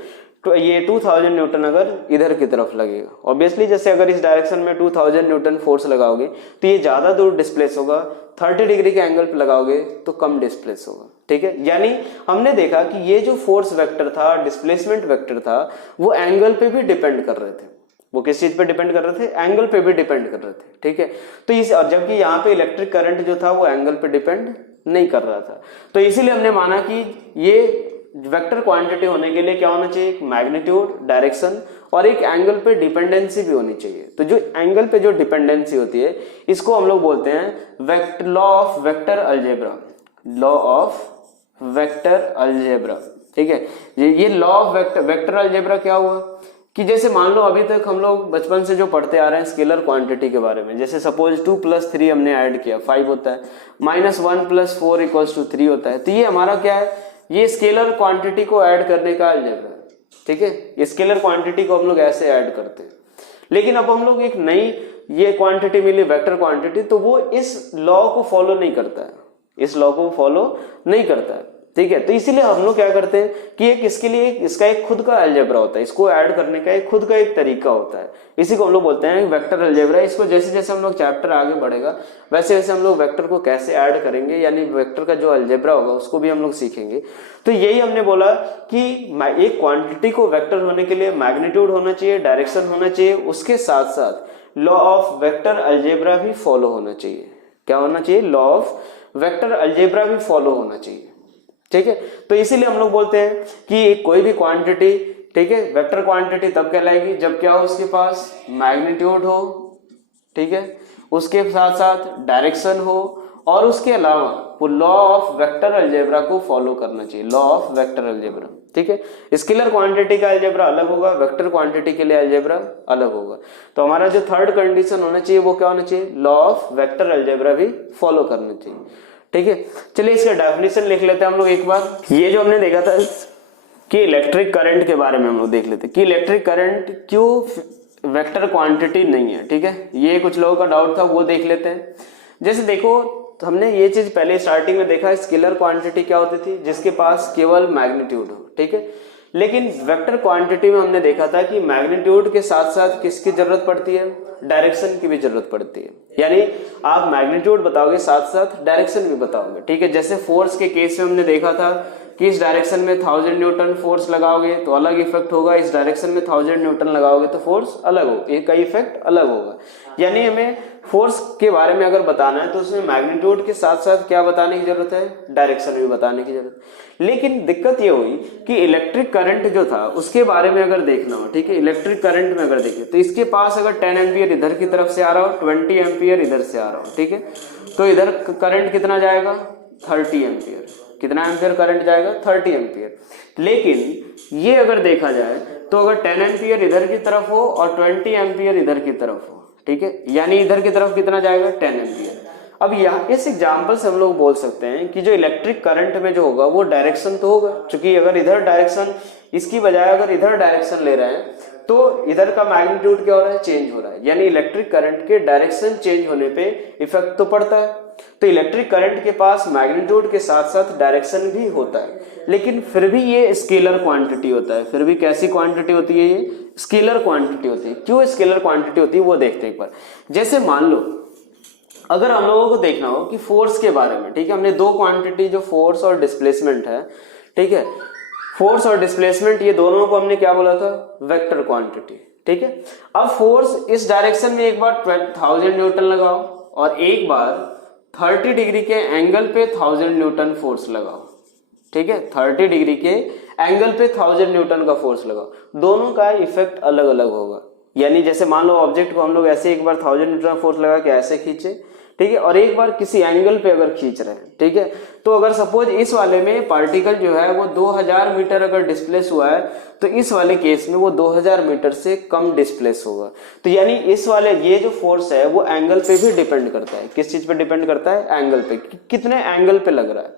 ये 2000 न्यूटन अगर इधर की तरफ लगेगा। ऑब्वियसली जैसे अगर इस डायरेक्शन में 2000 न्यूटन फोर्स लगाओगे तो ये ज्यादा दूर डिस्प्लेस होगा, 30 डिग्री के एंगल पे लगाओगे तो कम डिस्प्लेस होगा। ठीक है, यानी हमने देखा कि ये जो फोर्स वेक्टर था, डिस्प्लेसमेंट वेक्टर था, वो एंगल पे भी डिपेंड कर रहे थे। वो किस चीज पे डिपेंड कर रहे थे, एंगल पे भी डिपेंड कर रहे थे। ठीक है, तो इस जबकि यहाँ पे इलेक्ट्रिक करंट जो था वो एंगल पे डिपेंड नहीं कर रहा था। तो इसीलिए हमने माना कि ये वेक्टर क्वांटिटी होने के लिए क्या होना चाहिए, एक मैग्नीट्यूड, डायरेक्शन और एक एंगल पे डिपेंडेंसी भी होनी चाहिए। तो जो एंगल पे जो डिपेंडेंसी होती है इसको हम लोग बोलते हैं law of vector algebra, law of vector algebra. ठीक है, ये लॉ ऑफ वेक्टर अलजेब्रा क्या हुआ कि जैसे मान लो अभी तक हम लोग बचपन से जो पढ़ते आ रहे हैं स्केलर क्वांटिटी के बारे में, जैसे सपोज 2 + 3 हमने ऐड किया 5 होता है, -1 + 4 = 3 होता है। तो ये हमारा क्या है, ये स्केलर क्वांटिटी को ऐड करने का अलजेब्रा है। ठीक है, ये स्केलर क्वांटिटी को हम लोग ऐसे ऐड करते हैं। लेकिन अब हम लोग एक नई ये क्वांटिटी मिली वेक्टर क्वांटिटी, तो वो इस लॉ को फॉलो नहीं करता है, इस लॉ को फॉलो नहीं करता है। ठीक है, तो इसीलिए हम लोग क्या करते हैं कि एक इसके लिए इसका एक खुद का अलजेब्रा होता है, इसको ऐड करने का एक खुद का एक तरीका होता है, इसी को हम लोग बोलते हैं वेक्टर अलजेब्रा। इसको जैसे जैसे हम लोग चैप्टर आगे बढ़ेगा वैसे वैसे हम लोग वेक्टर को कैसे ऐड करेंगे, यानी वेक्टर का जो अलजेब्रा होगा उसको भी हम लोग सीखेंगे। तो यही हमने बोला कि एक क्वांटिटी को वेक्टर होने के लिए मैग्नीट्यूड होना चाहिए, डायरेक्शन होना चाहिए, उसके साथ साथ लॉ ऑफ वेक्टर अलजेब्रा भी फॉलो होना चाहिए। क्या होना चाहिए, लॉ ऑफ वेक्टर अलजेब्रा भी फॉलो होना चाहिए। ठीक है, तो इसीलिए हम लोग बोलते हैं कि कोई भी क्वांटिटी, ठीक है, वेक्टर क्वांटिटी तब कहलाएगी जब क्या हो, उसके पास मैग्नीट्यूड हो, ठीक है, उसके साथ साथ डायरेक्शन हो और उसके अलावा वो लॉ ऑफ वेक्टर अलजेब्रा को फॉलो करना चाहिए, लॉ ऑफ वेक्टर अलजेब्रा। ठीक है, स्केलर क्वांटिटी का अलजेब्रा अलग होगा, वेक्टर क्वांटिटी के लिए अलजेब्रा अलग होगा। तो हमारा जो थर्ड कंडीशन होना चाहिए वो क्या होना चाहिए, लॉ ऑफ वेक्टर अलजेब्रा भी फॉलो करना चाहिए। ठीक है, चलिए इसका डेफिनेशन लिख लेते हैं हम लोग एक बार। ये जो हमने देखा था कि इलेक्ट्रिक करंट के बारे में हम लोग देख लेते हैं कि इलेक्ट्रिक करंट क्यों वेक्टर क्वांटिटी नहीं है। ठीक है, ये कुछ लोगों का डाउट था, वो देख लेते हैं। जैसे देखो, तो हमने ये चीज पहले स्टार्टिंग में देखा, स्केलर क्वांटिटी क्या होती थी, जिसके पास केवल मैग्नीट्यूड हो। ठीक है, लेकिन वेक्टर क्वांटिटी में हमने देखा था कि मैग्नीट्यूड के साथ साथ किसकी जरूरत पड़ती है, डायरेक्शन की भी जरूरत पड़ती है। यानी आप मैग्नीट्यूड बताओगे साथ साथ डायरेक्शन भी बताओगे। ठीक है, जैसे फोर्स के केस में हमने देखा था कि इस डायरेक्शन में 1000 न्यूटन फोर्स लगाओगे तो अलग इफेक्ट होगा, इस डायरेक्शन में 1000 न्यूटन लगाओगे तो फोर्स अलग हो, एक का इफेक्ट अलग होगा। यानी हमें फोर्स के बारे में अगर बताना है तो उसमें मैग्नीट्यूड के साथ साथ क्या बताने की जरूरत है, डायरेक्शन भी बताने की जरूरत है। लेकिन दिक्कत ये हुई कि इलेक्ट्रिक करंट जो था उसके बारे में अगर देखना हो, ठीक है, इलेक्ट्रिक करंट में अगर देखें तो इसके पास अगर 10 एम्पियर इधर की तरफ से आ रहा हो, 20 एम्पियर इधर से आ रहा हो, ठीक है, तो इधर करंट कितना जाएगा, 30 एम्पियर। कितना एम्पियर करंट जाएगा, 30 एम्पियर। लेकिन ये अगर देखा जाए तो अगर 10 एम्पियर इधर की तरफ हो और 20 एम्पियर इधर की तरफ हो, ठीक है, यानी इधर की तरफ कितना जाएगा, 10 एम्पियर। अब यहाँ इस एग्जाम्पल से हम लोग बोल सकते हैं कि जो इलेक्ट्रिक करंट में जो होगा वो डायरेक्शन तो होगा, क्योंकि अगर इधर डायरेक्शन, इसकी बजाय अगर इधर डायरेक्शन ले रहे हैं तो इधर का मैग्नीट्यूड क्या हो रहा है, चेंज हो रहा है। यानी इलेक्ट्रिक करंट के डायरेक्शन चेंज होने पे इफेक्ट तो पड़ता है। तो इलेक्ट्रिक करंट के पास मैग्नीट्यूड के साथ साथ डायरेक्शन भी होता है, लेकिन फिर भी ये स्केलर क्वांटिटी होता है। फिर भी कैसी क्वांटिटी होती है? ये स्केलर क्वांटिटी होती है। क्यों स्केलर क्वांटिटी होती है वो देखते हैं एक बार। जैसे मान लो अगर हम लोगों को देखना हो कि फोर्स के बारे में, ठीक है, हमने दो क्वांटिटी जो फोर्स और डिस्प्लेसमेंट है, ठीक है, फोर्स और डिस्प्लेसमेंट ये दोनों को हमने क्या बोला था? वेक्टर क्वांटिटी, ठीक है। अब फोर्स इस डायरेक्शन में एक बार 1000 न्यूटन लगाओ और एक बार 30 डिग्री के एंगल पे 1000 न्यूटन फोर्स लगाओ, ठीक है, 30 डिग्री के एंगल पे 1000 न्यूटन का फोर्स लगाओ, दोनों का इफेक्ट अलग अलग होगा। यानी जैसे मान लो ऑब्जेक्ट को हम लोग ऐसे एक बार 1000 न्यूटन फोर्स लगा के ऐसे खींचे, ठीक है, और एक बार किसी एंगल पे अगर खींच रहे हैं, ठीक है, तो अगर सपोज इस वाले में पार्टिकल जो है वो 2000 मीटर अगर डिस्प्लेस हुआ है तो इस वाले केस में वो 2000 मीटर से कम डिस्प्लेस होगा। तो यानी इस वाले ये जो फोर्स है वो एंगल पे भी डिपेंड करता है। किस चीज पे डिपेंड करता है? एंगल पे, कितने एंगल पे लग रहा है।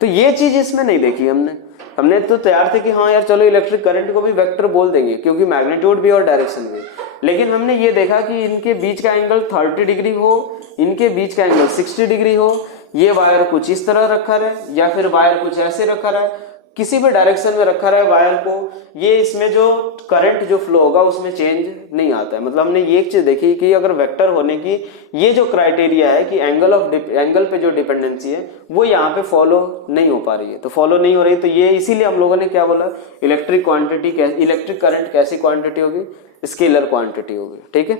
तो ये चीज इसमें नहीं देखी हमने तो तैयार थे कि हाँ यार चलो इलेक्ट्रिक करंट को भी वेक्टर बोल देंगे क्योंकि मैग्नीट्यूड भी और डायरेक्शन भी, लेकिन हमने ये देखा कि इनके बीच का एंगल 30 डिग्री हो, इनके बीच का एंगल 60 डिग्री हो, ये वायर कुछ इस तरह रखा रहे या फिर वायर कुछ ऐसे रखा रहे, किसी भी डायरेक्शन में रखा रहे वायर को, ये इसमें जो करंट जो फ्लो होगा उसमें चेंज नहीं आता है। मतलब हमने ये एक चीज देखी कि अगर वेक्टर होने की ये जो क्राइटेरिया है कि एंगल पे जो डिपेंडेंसी है वो यहाँ पे फॉलो नहीं हो पा रही है, तो फॉलो नहीं हो रही, तो ये इसीलिए हम लोगों ने क्या बोला, इलेक्ट्रिक करंट कैसी क्वांटिटी होगी? स्केलर क्वांटिटी होगी, ठीक है।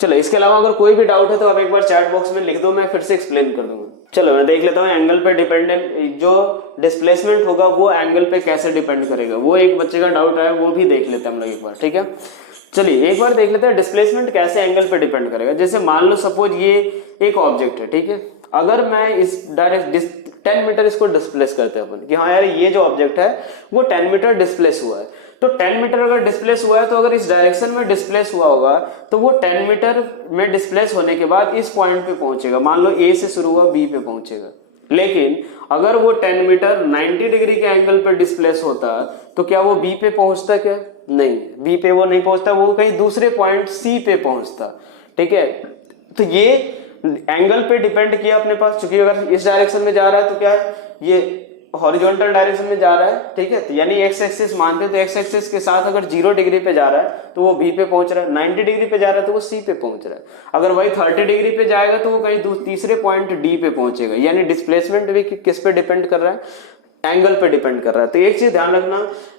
चलो इसके अलावा अगर कोई भी डाउट है तो आप एक बार चैट बॉक्स में लिख दो, मैं फिर से एक्सप्लेन कर दूंगा। चलो मैं देख लेता हूँ एंगल पे डिपेंडेंट जो डिस्प्लेसमेंट होगा वो एंगल पे कैसे डिपेंड करेगा, वो एक बच्चे का डाउट है, वो भी देख लेते हैं हम लोग एक बार, ठीक है। चलिए एक बार देख लेते हैं डिस्प्लेसमेंट कैसे एंगल पे डिपेंड करेगा। जैसे मान लो सपोज ये एक ऑब्जेक्ट है, ठीक है, अगर मैं इस डायरेक्ट 10 मीटर इसको डिस्प्लेस करते हैं अपन कि हाँ यार ये जो ऑब्जेक्ट है वो 10 मीटर डिस्प्लेस हुआ है, तो 10 मीटर अगर डिस्प्लेस हुआ है तो अगर इस डायरेक्शन में डिस्प्लेस हुआ होगा तो वो 10 मीटर में डिस्प्लेस होने के बाद इस पॉइंट पे पहुंचेगा, मान लो ए से शुरू हुआ बी पे पहुंचेगा। लेकिन अगर वो 10 मीटर 90 डिग्री के एंगल पर डिस्प्लेस होता तो क्या वो बी पे पहुंचता? क्या नहीं, बी पे वो नहीं पहुंचता, वो कहीं दूसरे पॉइंट सी पे पहुंचता, ठीक है। तो ये एंगल पे डिपेंड किया अपने पास, क्योंकि अगर इस डायरेक्शन में जा रहा है तो क्या है, ये हॉरिजॉन्टल डायरेक्शन में जा रहा है, ठीक है, तो यानी एक्स एक्सिस मानते हैं तो एक्स एक्सिस के साथ अगर 0 डिग्री पे जा रहा है तो वो बी पे पहुंच रहा है, 90 डिग्री पे जा रहा है तो वो सी पे पहुंच रहा है, अगर वही 30 डिग्री पे जाएगा तो वो कहीं तीसरे पॉइंट डी पे पहुंचेगा। यानी डिस्प्लेसमेंट भी किस पे डिपेंड कर रहा है? एंगल पे डिपेंड कर रहा है। तो एक चीज ध्यान रखना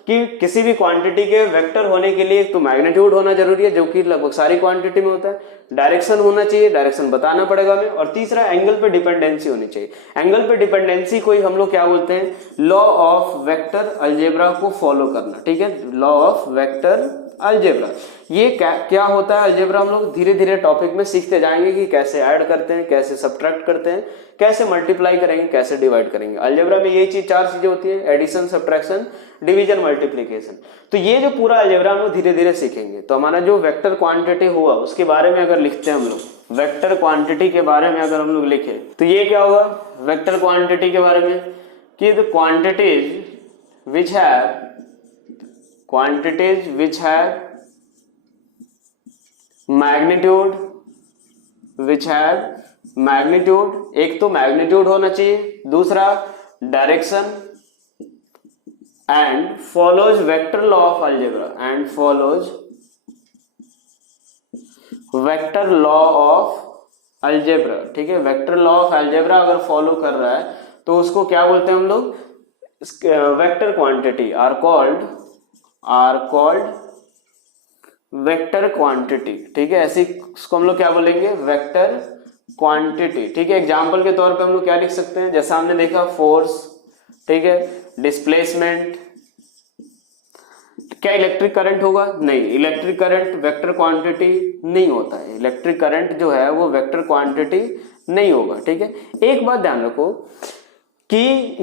कि किसी भी क्वांटिटी के वेक्टर होने के लिए तो मैग्नीट्यूड होना जरूरी है, जो कि लगभग सारी क्वांटिटी में होता है, डायरेक्शन होना चाहिए, डायरेक्शन बताना पड़ेगा हमें, और तीसरा एंगल पे डिपेंडेंसी होनी चाहिए। एंगल पे डिपेंडेंसी को ही हम लोग क्या बोलते हैं? लॉ ऑफ वेक्टर अलजेब्रा को फॉलो करना, ठीक है, लॉ ऑफ वेक्टर अलजेब्रा। ये क्या होता है अलजेब्रा, हम लोग धीरे धीरे टॉपिक में सीखते जाएंगे कि कैसे ऐड करते हैं, कैसे सब्ट्रैक्ट करते हैं, कैसे मल्टीप्लाई करेंगे, कैसे डिवाइड करेंगे। अलजेब्रा में यही चीज 4 चीजें होती है, एडिशन, सब्ट्रैक्शन, डिवीजन, मल्टीप्लिकेशन। तो ये जो पूरा अलजेब्रा हम लोग धीरे धीरे सीखेंगे। तो हमारा जो वेक्टर क्वांटिटी हुआ उसके बारे में अगर लिखते हैं हम लोग, वेक्टर क्वांटिटी के बारे में अगर हम लोग लिखे तो ये क्या होगा वेक्टर क्वांटिटी के बारे में, कि the quantities which have magnitude, एक तो मैग्नीट्यूड होना चाहिए, दूसरा direction, and follows vector law of algebra, ठीक है। वेक्टर लॉ ऑफ अलजेब्रा अगर फॉलो कर रहा है तो उसको क्या बोलते हैं हम लोग? Vector quantity are called vector quantity, ठीक है। ऐसी उसको हम लोग क्या बोलेंगे? वेक्टर क्वांटिटी, ठीक है। एग्जांपल के तौर पे हम लोग क्या लिख सकते हैं? जैसा हमने देखा फोर्स, ठीक है, डिस्प्लेसमेंट। क्या इलेक्ट्रिक करंट होगा? नहीं, इलेक्ट्रिक करंट वेक्टर क्वांटिटी नहीं होता है। इलेक्ट्रिक करंट जो है वो वेक्टर क्वांटिटी नहीं होगा, ठीक है। एक बात ध्यान रखो कि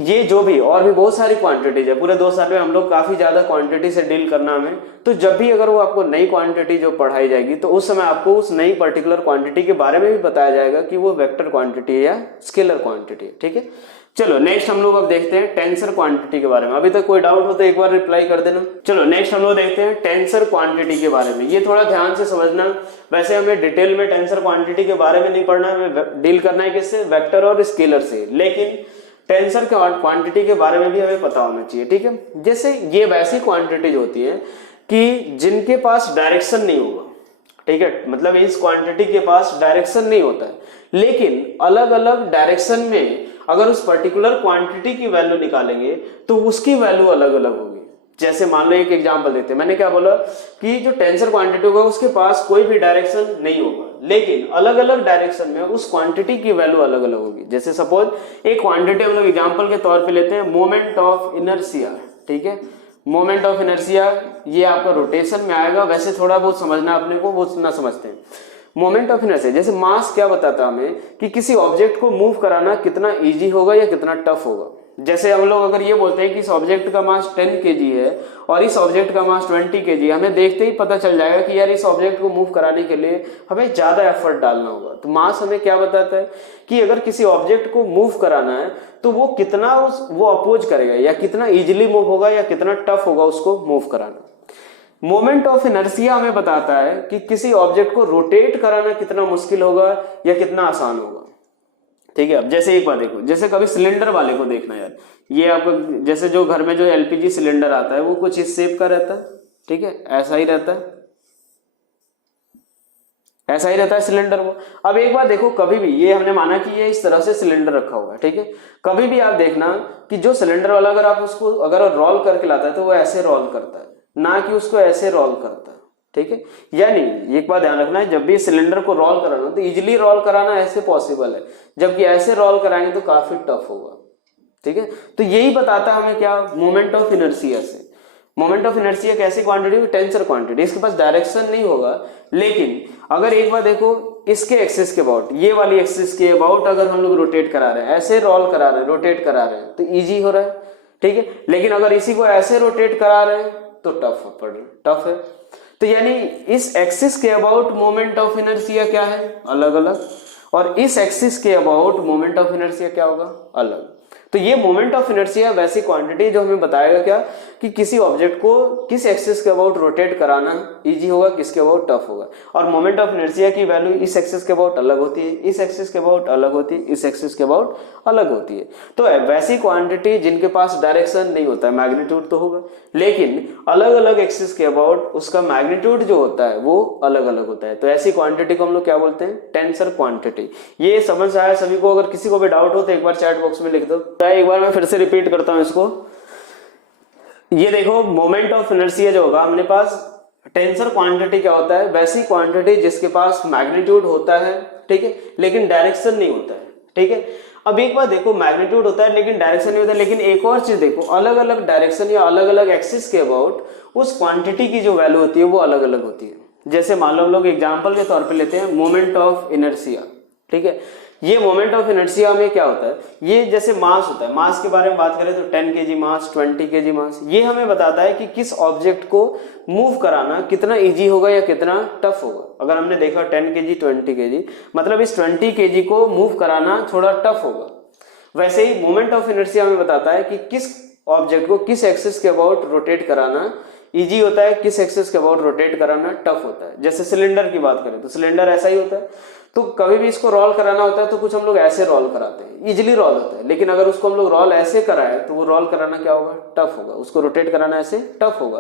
ये जो भी और भी बहुत सारी क्वांटिटीज है, पूरे 2 साल में हम लोग काफी ज्यादा क्वांटिटी से डील करना हमें, तो जब भी अगर वो आपको नई क्वांटिटी जो पढ़ाई जाएगी तो उस समय आपको उस नई पर्टिकुलर क्वांटिटी के बारे में भी बताया जाएगा कि वो वेक्टर क्वांटिटी है या स्केलर क्वांटिटी है, ठीक है। चलो नेक्स्ट हम लोग अब देखते हैं टेंसर क्वांटिटी के बारे में। अभी तक कोई डाउट हो तो एक बार रिप्लाई कर देना। चलो नेक्स्ट हम लोग देखते हैं टेंसर क्वांटिटी के बारे में। ये थोड़ा ध्यान से समझना, वैसे हमें डिटेल में टेंसर क्वांटिटी के बारे में नहीं पढ़ना, हमें डील करना है किससे, वेक्टर और स्केलर से, लेकिन टेंसर क्वांटिटी के बारे में भी हमें पता होना चाहिए, ठीक है। जैसे ये वैसी क्वांटिटीज होती है कि जिनके पास डायरेक्शन नहीं होगा, ठीक है, मतलब इस क्वांटिटी के पास डायरेक्शन नहीं होता है, लेकिन अलग अलग डायरेक्शन में अगर उस पर्टिकुलर क्वांटिटी की वैल्यू निकालेंगे तो उसकी वैल्यू अलग अलग होगी। जैसे मान लो एक एग्जांपल देते हैं, मैंने क्या बोला कि जो टेंसर क्वांटिटी होगा उसके पास कोई भी डायरेक्शन नहीं होगा, लेकिन अलग अलग डायरेक्शन में उस क्वांटिटी की वैल्यू अलग अलग होगी। जैसे सपोज एक क्वांटिटी हम लोग एग्जांपल के तौर पे लेते हैं मोमेंट ऑफ इनर्शिया, ठीक है। मोमेंट ऑफ इनर्शिया ये आपका रोटेशन में आएगा, वैसे थोड़ा बहुत समझना अपने को, वो ना समझते हैं। मोमेंट ऑफ इनर्शिया जैसे मास क्या बताता है हमें कि किसी ऑब्जेक्ट को मूव कराना कितना इजी होगा या कितना टफ होगा। जैसे हम लोग अगर ये बोलते हैं कि इस ऑब्जेक्ट का मास 10 kg है और इस ऑब्जेक्ट का मास 20 kg, हमें देखते ही पता चल जाएगा कि यार इस ऑब्जेक्ट को मूव कराने के लिए हमें ज्यादा एफर्ट डालना होगा। तो मास हमें क्या बताता है कि अगर किसी ऑब्जेक्ट को मूव कराना है तो वो कितना वो अपोज करेगा या कितना इजिली मूव होगा या कितना टफ होगा उसको मूव कराना। मोमेंट ऑफ इनर्शिया हमें बताता है कि किसी ऑब्जेक्ट को रोटेट कराना कितना मुश्किल होगा या कितना आसान होगा, ठीक है। अब जैसे एक बात देखो, जैसे कभी सिलेंडर वाले को देखना यार, ये आपको जैसे जो घर में जो एलपीजी सिलेंडर आता है वो कुछ इस शेप का रहता है, ठीक है, ऐसा ही रहता है, ऐसा ही रहता है सिलेंडर वो। अब एक बार देखो, कभी भी ये हमने माना कि ये इस तरह से सिलेंडर रखा हुआ है, ठीक है, कभी भी आप देखना कि जो सिलेंडर वाला अगर आप उसको अगर रोल करके लाता है तो वो ऐसे रोल करता है, ना कि उसको ऐसे रोल करता है, ठीक है। यानी एक बात ध्यान रखना है, जब भी सिलेंडर को रोल कराना तो इजीली रोल कराना ऐसे पॉसिबल है, जबकि ऐसे रोल कराएंगे तो काफी टफ होगा, ठीक है। तो यही बताता है हमें क्या, मोमेंट ऑफ इनर्शिया से। मोमेंट ऑफ इनर्शिया कैसी क्वांटिटी, टेंसर क्वांटिटी, इसके पास डायरेक्शन नहीं होगा, लेकिन अगर एक बार देखो इसके एक्सिस के अबाउट, ये वाली एक्सिस के अबाउट अगर हम लोग रोटेट करा रहे हैं, ऐसे रोल करा रहे हैं, रोटेट करा रहे हैं तो इजी हो रहा है, ठीक है। लेकिन अगर इसी को ऐसे रोटेट करा रहे हैं तो टफ है। तो यानी इस एक्सिस के अबाउट मोमेंट ऑफ इनर्शिया क्या है, अलग अलग, और इस एक्सिस के अबाउट मोमेंट ऑफ इनर्शिया क्या होगा, अलग। तो ये मोमेंट ऑफ इनर्शिया वैसी क्वांटिटी जो हमें बताएगा क्या कि किसी ऑब्जेक्ट को किस एक्सिस के अबाउट रोटेट कराना इजी होगा, किसके अबाउट टफ होगा। और मोमेंट ऑफ इनर्शिया की वैल्यू इस एक्सिस के अबाउट अलग होती है, इस एक्सिस के अबाउट अलग होती है, इस एक्सिस के अबाउट अलग होती है। तो वैसी क्वांटिटी जिनके पास डायरेक्शन नहीं होता है, मैग्नीट्यूड तो होगा, लेकिन अलग अलग एक्सिस के अबाउट उसका मैग्नीट्यूड जो होता है वो अलग अलग होता है। तो ऐसी क्वांटिटी को हम लोग क्या बोलते हैं, टेंसर क्वांटिटी। ये समझ आया सभी को? अगर किसी को भी डाउट हो तो एक बार चैट बॉक्स में लिख दो। एक बार मैं फिर से रिपीट करता हूं इसको। ये देखो, मोमेंट ऑफ इनर्शिया जो होगा अपने पास, टेंसर क्वांटिटी क्या होता है, वैसी क्वांटिटी जिसके पास मैग्नीट्यूड होता है, ठीक है, लेकिन डायरेक्शन नहीं होता है, ठीक है। अब एक बार देखो, मैग्नीट्यूड होता है लेकिन डायरेक्शन नहीं होता है, लेकिन एक और चीज देखो, अलग अलग डायरेक्शन या अलग अलग एक्सिस के अबाउट उस क्वांटिटी की जो वैल्यू होती है वो अलग अलग होती है। जैसे मान लो हम लोग एग्जाम्पल के तौर पर लेते हैं मोमेंट ऑफ इनर्शिया, ठीक है। ये मोमेंट ऑफ इनर्शिया में क्या होता है, ये जैसे मास होता है, मास के बारे में बात करें तो 10 kg मास, 20 kg मास, ये हमें बताता है कि किस ऑब्जेक्ट को मूव कराना कितना इजी होगा या कितना टफ होगा। अगर हमने देखा 10 kg 20 kg, मतलब इस 20 kg को मूव कराना थोड़ा टफ होगा। वैसे ही मोमेंट ऑफ इनर्शिया हमें बताता है कि किस ऑब्जेक्ट को किस एक्सिस के अबाउट रोटेट कराना इजी होता है, किस एक्सिस के अबाउट रोटेट कराना टफ होता है। जैसे सिलेंडर की बात करें तो सिलेंडर ऐसा ही होता है, तो कभी भी इसको रोल कराना होता है तो कुछ हम लोग ऐसे रोल कराते हैं, इजीली रोल होता है, लेकिन अगर उसको हम लोग रोल ऐसे कराए तो वो रोल कराना क्या होगा, टफ होगा, उसको रोटेट कराना ऐसे टफ होगा।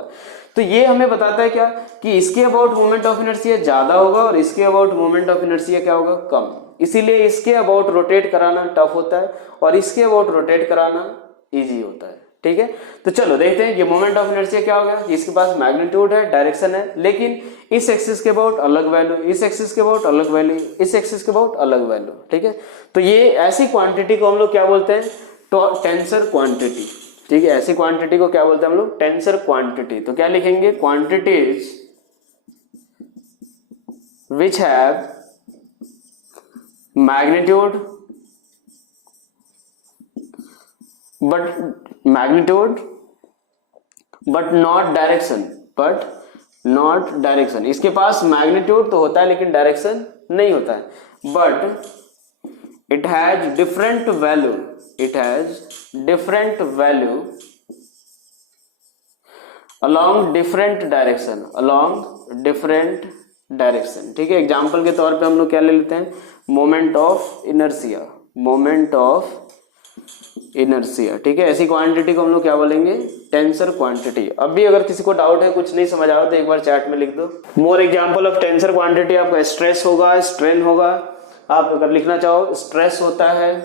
तो ये हमें बताता है क्या कि इसके अबाउट मोमेंट ऑफ इनर्शिया ज्यादा होगा और इसके अबाउट मोमेंट ऑफ इनर्शिया क्या होगा, कम। इसीलिए इसके अबाउट रोटेट कराना टफ होता है और इसके अबाउट रोटेट कराना इजी होता है, ठीक है। तो चलो देखते हैं ये मोमेंट ऑफ इनर्शिया क्या हो गया, इसके पास मैग्नीट्यूड है, डायरेक्शन है, लेकिन इस एक्सिस के अबाउट अलग वैल्यू, इस एक्सिस के अबाउट अलग वैल्यू, इस एक्सिस के अबाउट अलग वैल्यू, ठीक है। तो ये ऐसी क्वांटिटी को हम लोग क्या बोलते हैं, टेंसर क्वांटिटी, ठीक है। ऐसी क्वांटिटी को क्या बोलते हैं हम लोग, टेंसर क्वांटिटी। तो क्या लिखेंगे, quantities which have magnitude but not direction, इसके पास मैग्नीट्यूड तो होता है लेकिन डायरेक्शन नहीं होता है, but it has different value, it has different value along different direction, along different direction. ठीक है, एग्जाम्पल के तौर पे हम लोग क्या ले लेते हैं, moment of inertia, moment of inertia. ठीक है, ऐसी क्वांटिटी को हम लोग क्या बोलेंगे, टेंसर क्वांटिटी। अब भी अगर किसी को डाउट है, कुछ नहीं समझ आया तो एक बार चैट में लिख दो। मोर एग्जाम्पल ऑफ टेंसर क्वांटिटी आपका स्ट्रेस होगा, स्ट्रेन होगा। आप अगर लिखना चाहो स्ट्रेस होता है,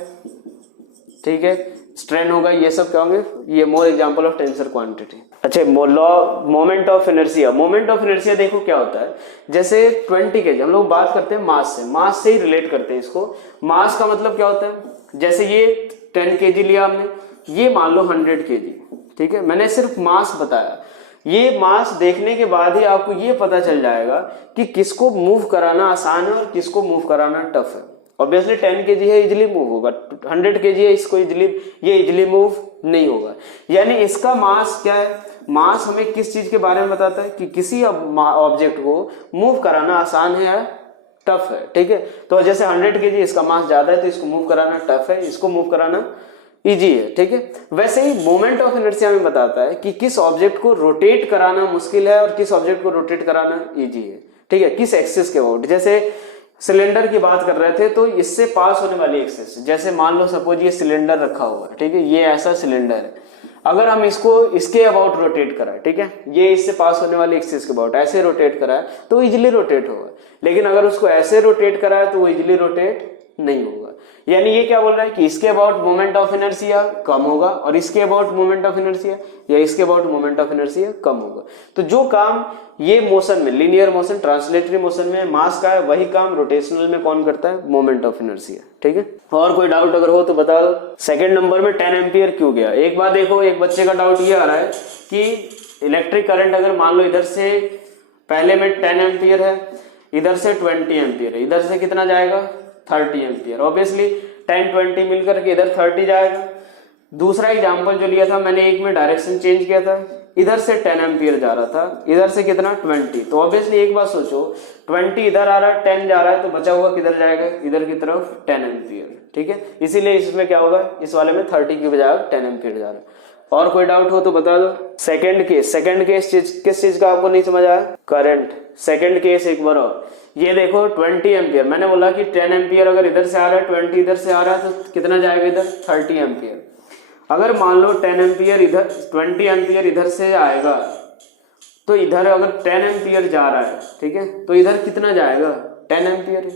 ठीक है, स्ट्रेन होगा, ये सब क्या होंगे, ये more example of tensor quantity. अच्छा, law moment of inertia, moment of inertia देखो क्या होता है, जैसे 20 kg हम लोग बात करते हैं मास से ही रिलेट करते हैं इसको। मास का मतलब क्या होता है, जैसे ये 10 kg लिया हमने, ये मान लो 100 kg। ठीक है, मैंने सिर्फ मास बताया। ये मास देखने के बाद ही आपको ये पता चल जाएगा कि किसको मूव कराना आसान है और किसको मूव कराना टफ है। ऑब्वियसली 10 kg है, इजिली मूव होगा। 100 kg है, इसको ये इजिली मूव नहीं होगा। यानी इसका मास क्या है, मास हमें किस चीज के बारे में बताता है कि किसी ऑब्जेक्ट को मूव कराना आसान है या टफ है। ठीक है, तो जैसे 100 kg इसका मास ज्यादा है तो इसको मूव कराना टफ है, इसको मूव कराना इजी है। ठीक है, वैसे ही मोमेंट ऑफ इनर्शिया में बताता है कि किस ऑब्जेक्ट को रोटेट कराना मुश्किल है और किस ऑब्जेक्ट को रोटेट कराना इजी है। ठीक है, किस एक्सिस के अबाउट, जैसे सिलेंडर की बात कर रहे थे तो इससे पास होने वाली एक्सिस, जैसे मान लो सपोज ये सिलेंडर रखा हुआ है, ठीक है, ये ऐसा सिलेंडर है, अगर हम इसको इसके अबाउट रोटेट कराए, ठीक है, ये इससे पास होने वाली एक्सिस के अबाउट ऐसे रोटेट कराए तो इजिली रोटेट होगा। लेकिन अगर उसको ऐसे रोटेट कराए तो वो इजिली रोटेट नहीं होगा। यानी ये क्या बोल रहा है कि इसके अबाउट मोमेंट ऑफ इनर्शिया कम होगा और इसके अबाउट मोमेंट ऑफ इनर्शिया या इसके अबाउट मोमेंट ऑफ इनर्शिया कम होगा। तो जो काम ये मोशन में, लीनियर मोशन, ट्रांसलेटरी मोशन में मास का है, वही काम रोटेशनल में कौन करता है, मोमेंट ऑफ इनर्शिया। ठीक है, और कोई डाउट अगर हो तो बता दो। सेकंड नंबर में 10 एम्पियर क्यों गया। एक बात देखो, एक बच्चे का डाउट ये आ रहा है कि इलेक्ट्रिक करंट अगर मान लो इधर से पहले में 10 एम्पियर है, इधर से 20 एम्पियर है, इधर से कितना जाएगा 30 एम्पियर। ऑब्वियसली 10-20 मिलकर के इधर 30 जाएगा। दूसरा एग्जांपल जो लिया था मैंने, एक में डायरेक्शन चेंज किया था, इधर से 10 एम्पियर जा रहा था, इधर से कितना 20। तो ऑब्वियसली एक बात सोचो, 20 इधर आ रहा है, 10 जा रहा है, तो बचा हुआ किधर जाएगा, इधर की तरफ 10 एम्पियर। ठीक है, इसीलिए इसमें क्या होगा, इस वाले में 30 की बजाय 10 एम्पियर जा रहा है। और कोई डाउट हो तो बता दो। सेकंड केस किस चीज का आपको नहीं समझ आया, करंट। सेकंड केस एक बार और, ये देखो 20 एम्पियर, मैंने बोला कि 10 एम्पियर अगर इधर से आ रहा है, 20 इधर से आ रहा है, तो कितना जाएगा इधर 30 एम्पियर। अगर मान लो 10 एम्पियर इधर, 20 एम्पियर इधर से आएगा, तो इधर अगर 10 एम्पियर जा रहा है, ठीक है, तो इधर कितना जाएगा 10 एम्पियर।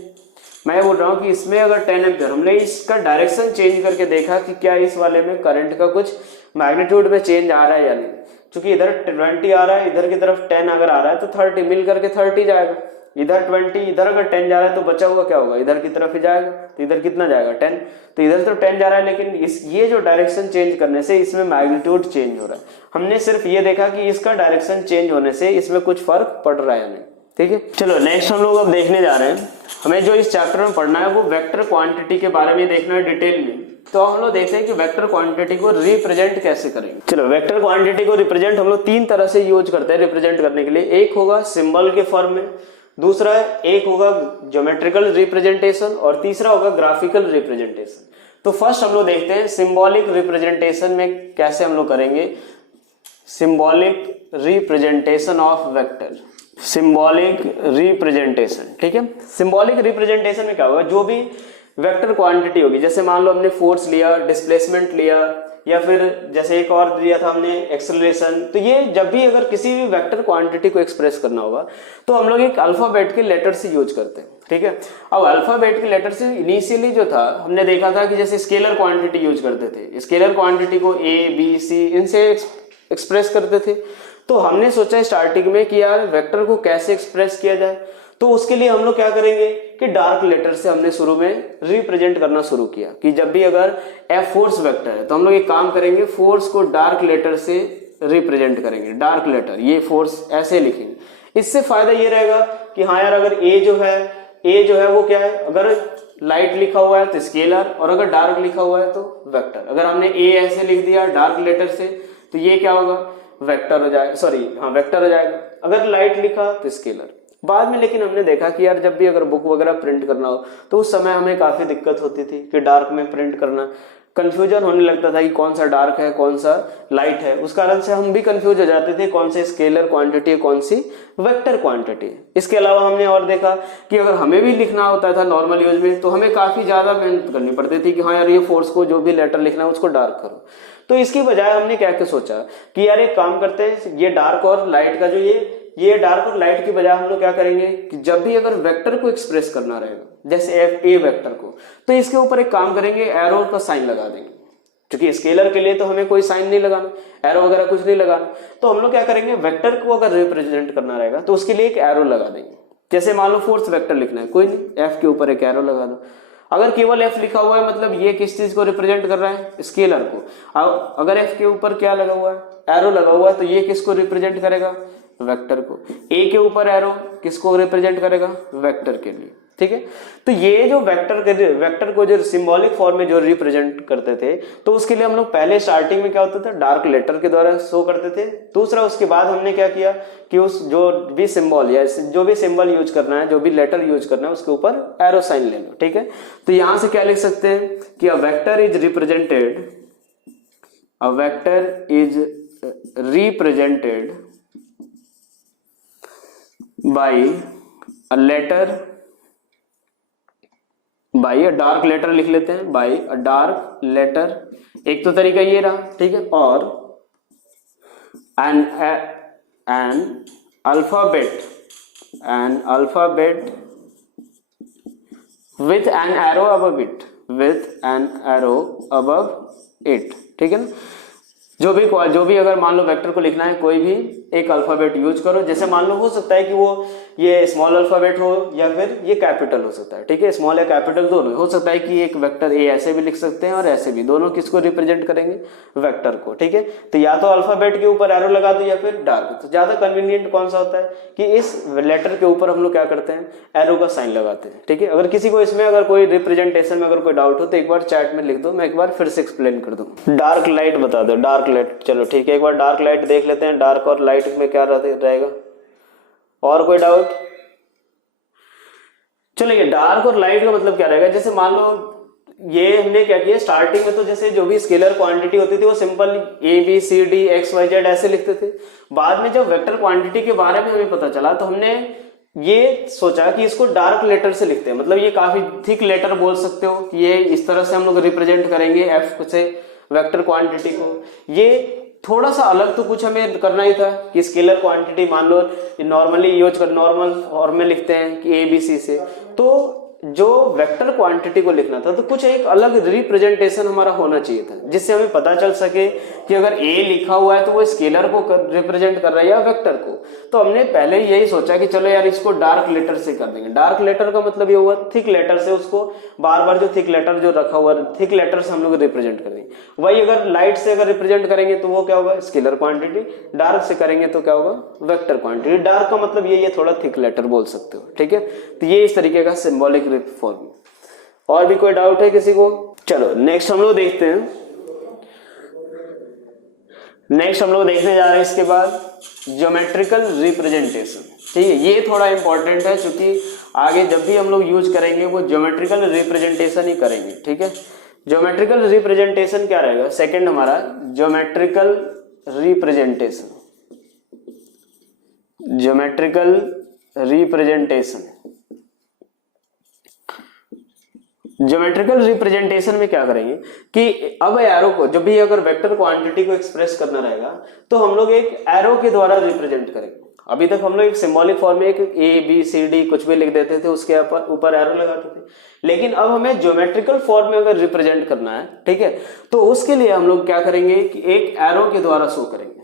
मैं बोल रहा हूँ कि इसमें अगर 10 एम्पियर, हमने इसका डायरेक्शन चेंज करके देखा कि क्या इस वाले में करंट का कुछ मैग्नीट्यूड में चेंज आ रहा है या नहीं। क्योंकि इधर 20 आ रहा है, इधर की तरफ 10 अगर आ रहा है तो 30 मिल करके 30 जाएगा। इधर 20, इधर अगर 10 जा रहा है तो बचा हुआ क्या होगा, इधर की तरफ ही जाएगा। तो इधर कितना जाएगा 10, तो इधर तो 10 जा रहा है, लेकिन ये जो डायरेक्शन चेंज करने से इसमें मैग्नीट्यूड चेंज हो रहा है। हमने सिर्फ ये देखा कि इसका डायरेक्शन चेंज होने से इसमें कुछ फर्क पड़ रहा है या नहीं। ठीक है, चलो नेक्स्ट हम लोग अब देखने जा रहे हैं, हमें जो इस चैप्टर में पढ़ना है वो वेक्टर क्वांटिटी के बारे में देखना है डिटेल में। तो हम लोग देखते हैं कि वेक्टर क्वांटिटी को रिप्रेजेंट कैसे करेंगे। चलो, वेक्टर क्वांटिटी को रिप्रेजेंट हम लोग 3 तरह से यूज करते हैं रिप्रेजेंट करने के लिए। एक होगा सिंबल के फॉर्म में, दूसरा एक होगा ज्योमेट्रिकल रिप्रेजेंटेशन और तीसरा होगा ग्राफिकल रिप्रेजेंटेशन। तो फर्स्ट हम लोग देखते हैं सिंबॉलिक रिप्रेजेंटेशन में कैसे हम लोग करेंगे। Symbolic representation of vector, symbolic representation. ठीक है, सिंबॉलिक रिप्रेजेंटेशन में क्या होगा, जो भी वेक्टर क्वांटिटी होगी, जैसे मान लो हमने फोर्स लिया, डिस्प्लेसमेंट लिया, या फिर जैसे एक और दिया था हमने एक्सेलरेशन। तो ये जब भी अगर किसी भी वेक्टर क्वांटिटी को एक्सप्रेस करना होगा तो हम लोग एक अल्फाबेट के लेटर से यूज करते हैं। ठीक है, अब अल्फाबेट के लेटर से इनिशियली जो था हमने देखा था कि जैसे स्केलर क्वांटिटी यूज करते थे, स्केलर क्वांटिटी को A, B, C इनसे एक्सप्रेस करते थे। तो हमने सोचा स्टार्टिंग में कि यार वेक्टर को कैसे एक्सप्रेस किया जाए, तो उसके लिए हम लोग क्या करेंगे कि डार्क लेटर से हमने शुरू में रिप्रेजेंट करना शुरू किया कि जब भी अगर F फोर्स वेक्टर है तो हम लोग एक काम करेंगे, फोर्स को डार्क लेटर से रिप्रेजेंट करेंगे। डार्क लेटर, ये फोर्स ऐसे लिखेंगे। इससे फायदा ये रहेगा कि हाँ यार, अगर A जो है वो क्या है, अगर लाइट लिखा हुआ है तो स्केलर, और अगर डार्क लिखा हुआ है तो वेक्टर। अगर हमने A ऐसे लिख दिया डार्क लेटर से तो ये क्या होगा, वेक्टर हो जाएगा, सॉरी हाँ वेक्टर हो जाएगा। अगर लाइट लिखा तो स्केलर। बाद में लेकिन हमने देखा कि यार जब भी अगर बुक वगैरह प्रिंट करना हो तो उस समय हमें काफी दिक्कत होती थी कि डार्क में प्रिंट करना, कंफ्यूजन होने लगता था कि कौन सा डार्क है कौन सा लाइट है। उस कारण से हम भी कंफ्यूज हो जाते थे कौन सी स्केलर क्वांटिटी है कौन सी वेक्टर क्वांटिटी है। इसके अलावा हमने और देखा कि अगर हमें भी लिखना होता था नॉर्मल यूज में तो हमें काफी ज्यादा मेहनत करनी पड़ती थी कि हाँ यार ये फोर्स को जो भी लेटर लिखना है उसको डार्क करो। तो इसकी बजाय हमने क्या क्या सोचा कि यार एक काम करते हैं, ये डार्क और लाइट का जो ये डार्क और लाइट की बजाय हम लोग क्या करेंगे कि जब भी अगर वेक्टर को एक्सप्रेस करना रहेगा जैसे ए वेक्टर को, तो इसके ऊपर एक काम करेंगे, एरो का साइन लगा देंगे। क्योंकि स्केलर के लिए तो हमें कोई साइन नहीं लगाना, एरो वगैरह कुछ नहीं लगाना, तो हम लोग क्या करेंगे वेक्टर को अगर रिप्रेजेंट करना रहेगा तो उसके लिए एक एरो लगा देंगे। जैसे मान लो फोर्स वेक्टर लिखना है, कोई नहीं, एफ के ऊपर एक एरो लगा दो। अगर केवल एफ लिखा हुआ है मतलब ये किस चीज को रिप्रेजेंट कर रहा है, स्केलर को। अगर एफ के ऊपर क्या लगा हुआ है, एरो लगा हुआ है, तो ये किसको रिप्रेजेंट करेगा, वेक्टर को। ए के ऊपर एरो किसको रिप्रेजेंट करेगा, वेक्टर के लिए, ठीक है। तो ये जो वेक्टर को जो सिंबॉलिक फॉर्म में जो रिप्रेजेंट करते थे तो उसके लिए हम लोग पहले स्टार्टिंग में क्या होता था, डार्क लेटर के द्वारा शो करते थे। दूसरा उसके बाद हमने क्या किया कि उस जो भी सिंबल या जो भी सिंबल यूज करना है, जो भी लेटर यूज करना है, उसके ऊपर एरो साइन ले लो, ठीक है। तो यहां से क्या लिख सकते हैं कि a vector is represented by a letter, by a dark letter लिख लेते हैं, बाई अ डार्क लेटर, एक तो तरीका ये रहा, ठीक है। और an alphabet with an arrow above it, ठीक है ना। जो भी अगर मान लो वेक्टर को लिखना है कोई भी एक अल्फाबेट यूज करो। जैसे मान लो हो सकता है कि वो ये स्मॉल अल्फाबेट हो या फिर ये कैपिटल हो सकता है, ठीक है, स्मॉल या कैपिटल दोनों हो सकता है कि एक वेक्टर ए ऐसे भी लिख सकते हैं और ऐसे भी, दोनों किसको रिप्रेजेंट करेंगे, वेक्टर को, ठीक है। तो या तो अल्फाबेट के ऊपर एरो लगा दो या फिर डार्क। तो ज्यादा कन्वीनियंट कौन सा होता है कि इस लेटर के ऊपर हम लोग क्या करते हैं, एरो का साइन लगाते हैं, ठीक है। अगर किसी को इसमें अगर कोई रिप्रेजेंटेशन में अगर कोई डाउट हो तो एक बार चैट में लिख दो, मैं एक बार फिर से एक्सप्लेन कर दूं। डार्क लाइट बता दो, डार्क लाइट, चलो ठीक है, एक बार डार्क लाइट देख लेते हैं, डार्क और लाइट में क्या रहेगा। और कोई डाउट? चलिए, डार्क और लाइट का मतलब क्या रहेगा, जैसे मान लो ये हमने क्या किया स्टार्टिंग में, तो जैसे जो भी स्केलर क्वांटिटी होती थी वो simple A B C D X Y Z ऐसे लिखते थे। बाद में जब वेक्टर क्वांटिटी के बारे में हमें पता चला तो हमने ये सोचा कि इसको डार्क लेटर से लिखते हैं, मतलब ये काफी थिक लेटर बोल सकते हो कि ये इस तरह से हम लोग रिप्रेजेंट करेंगे एफ से वेक्टर क्वांटिटी को। ये थोड़ा सा अलग तो कुछ हमें करना ही था कि स्केलर क्वांटिटी मान लो नॉर्मली यूज कर, नॉर्मल फॉर्म में लिखते हैं कि ए बी सी से, तो जो वेक्टर क्वांटिटी को लिखना था तो कुछ एक अलग रिप्रेजेंटेशन हमारा होना चाहिए था जिससे हमें पता चल सके कि अगर ए लिखा हुआ है तो वो स्केलर को रिप्रेजेंट कर रहा है या वेक्टर को। तो हमने पहले यही सोचा कि चलो यार इसको डार्क लेटर से कर देंगे। डार्क लेटर का मतलब ये हुआ थिक लेटर से, उसको बार बार जो थिक लेटर जो रखा हुआ थिक लेटर से हम लोग रिप्रेजेंट करेंगे। वही अगर लाइट से अगर रिप्रेजेंट करेंगे तो वो क्या होगा, स्केलर क्वांटिटी। डार्क से करेंगे तो क्या होगा, वेक्टर क्वांटिटी। डार्क का मतलब ये थोड़ा थिक लेटर बोल सकते हो, ठीक है। तो ये इस तरीके का सिंबॉलिक फॉर्म। और भी कोई डाउट है किसी को? चलो नेक्स्ट हम लोग देखते हैं, नेक्स्ट हम लोग देखने जा रहे हैं इसके बाद ज्योमेट्रिकल रिप्रेजेंटेशन, ठीक है। ये थोड़ा इंपॉर्टेंट है क्योंकि आगे जब भी हम लोग यूज करेंगे वो ज्योमेट्रिकल रिप्रेजेंटेशन ही करेंगे, ठीक है। ज्योमेट्रिकल रिप्रेजेंटेशन क्या रहेगा, सेकंड हमारा geometrical representation. Geometrical representation, geometrical representation में क्या करेंगे कि अब एरो को जब भी अगर वेक्टर क्वांटिटी को एक्सप्रेस करना रहेगा तो हम लोग एक एरो के द्वारा रिप्रेजेंट करेंगे। अभी तक हम लोग एक सिंबॉलिक फॉर्म में एक ए बी सी डी कुछ भी लिख देते थे, उसके ऊपर एरो लगाते थे। लेकिन अब हमें ज्योमेट्रिकल फॉर्म में अगर रिप्रेजेंट करना है, ठीक है, तो उसके लिए हम लोग क्या करेंगे कि एक एरो के द्वारा शो करेंगे।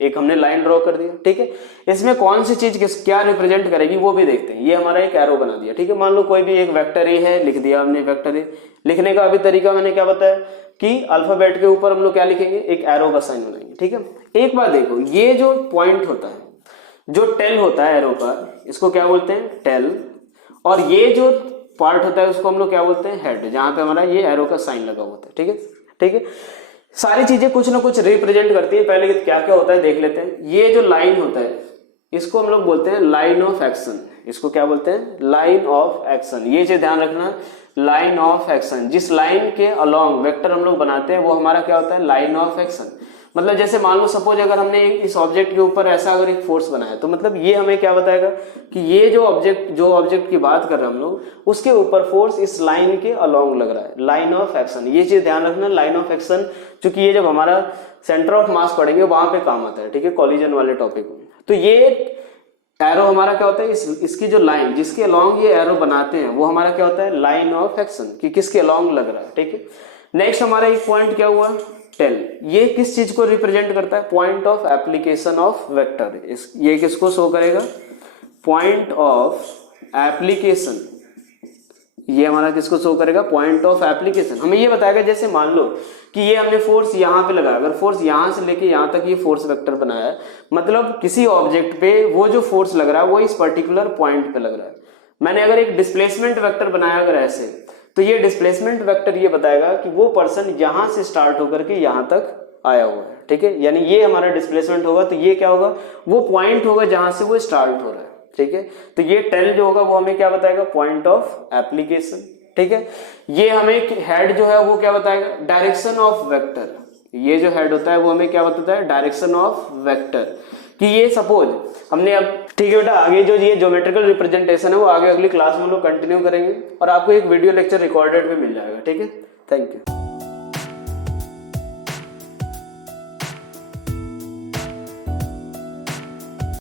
एक हमने लाइन ड्रॉ कर दिया, ठीक है। इसमें कौन सी चीज क्या रिप्रेजेंट करेगी वो भी देखते हैं। ये हमारा एक एरो बना दिया, ठीक है। मान लो कोई भी एक वेक्टर ए है, लिख दिया हमने वेक्टर ए। लिखने का अभी तरीका मैंने क्या बताया कि अल्फाबेट के ऊपर हम लोग क्या लिखेंगे, एक एरो का साइन बनाएंगे, ठीक है। एक बार देखो, ये जो पॉइंट होता है, जो टेल होता है एरो का, इसको क्या बोलते हैं, टेल। और ये जो पार्ट होता है उसको हम लोग क्या बोलते हैं, हेड, जहां पे हमारा ये एरो का साइन लगा होता है, ठीक है, ठीक है। सारी चीजें कुछ ना कुछ रिप्रेजेंट करती है। पहले क्या क्या होता है देख लेते हैं। ये जो लाइन होता है, इसको हम लोग बोलते हैं लाइन ऑफ एक्शन। इसको क्या बोलते हैं? Line of action. ये चीज ध्यान रखना, लाइन ऑफ एक्शन। जिस लाइन के अलोंग वेक्टर हम लोग बनाते हैं वो हमारा क्या होता है? Line of action. मतलब जैसे मान लो सपोज अगर हमने इस ऑब्जेक्ट के ऊपर ऐसा अगर एक फोर्स बनाया तो मतलब ये हमें क्या बताएगा कि ये जो ऑब्जेक्ट की बात कर रहे हैं हम लोग उसके ऊपर फोर्स इस लाइन के अलोंग लग रहा है, लाइन ऑफ एक्शन। ये चीज ध्यान रखना, लाइन ऑफ एक्शन, क्योंकि ये जब हमारा सेंटर ऑफ मास पढ़ेंगे वहां पे काम आता है, ठीक है, कॉलिजन वाले टॉपिक में। तो ये एरो हमारा क्या होता है? इसकी जो लाइन जिसके अलोंग ये एरो बनाते हैं वो हमारा क्या होता है? लाइन ऑफ एक्शन, कि किसके अलोंग लग रहा है, ठीक है। नेक्स्ट हमारा एक पॉइंट क्या हुआ? टेल। ये किस चीज को रिप्रेजेंट करता है? Point of application of vector. ये किसको शो करेगा? Point of application. ये हमारा किसको शो करेगा? Point of application. हमें ये बताएगा जैसे मान लो कि ये हमने फोर्स यहां पे लगाया, अगर फोर्स यहां से लेके यहां तक ये फोर्स वेक्टर बनाया है, मतलब किसी ऑब्जेक्ट पे वो जो फोर्स लग रहा है वो इस पर्टिकुलर पॉइंट पे लग रहा है। मैंने अगर एक डिस्प्लेसमेंट वेक्टर बनाया अगर ऐसे, तो ये डिस्प्लेसमेंट वेक्टर ये बताएगा कि वो पर्सन यहां से स्टार्ट होकर के यहां तक आया हुआ है, ठीक है। यानी ये हमारा डिस्प्लेसमेंट होगा, तो ये क्या होगा? वो पॉइंट होगा जहां से वो स्टार्ट हो रहा है, ठीक है। तो ये टेल जो होगा वो हमें क्या बताएगा? पॉइंट ऑफ एप्लीकेशन, ठीक है। ये हमें हेड जो है वो क्या बताएगा? Direction of vector. ये जो हेड होता है वो हमें क्या बताता है? Direction of vector. कि ये सपोज हमने अब, ठीक है बेटा, आगे जो ये ज्योमेट्रिकल रिप्रेजेंटेशन है वो आगे अगली क्लास में हम लोग कंटिन्यू करेंगे और आपको एक वीडियो लेक्चर रिकॉर्डेड भी मिल जाएगा, ठीक है। Thank you.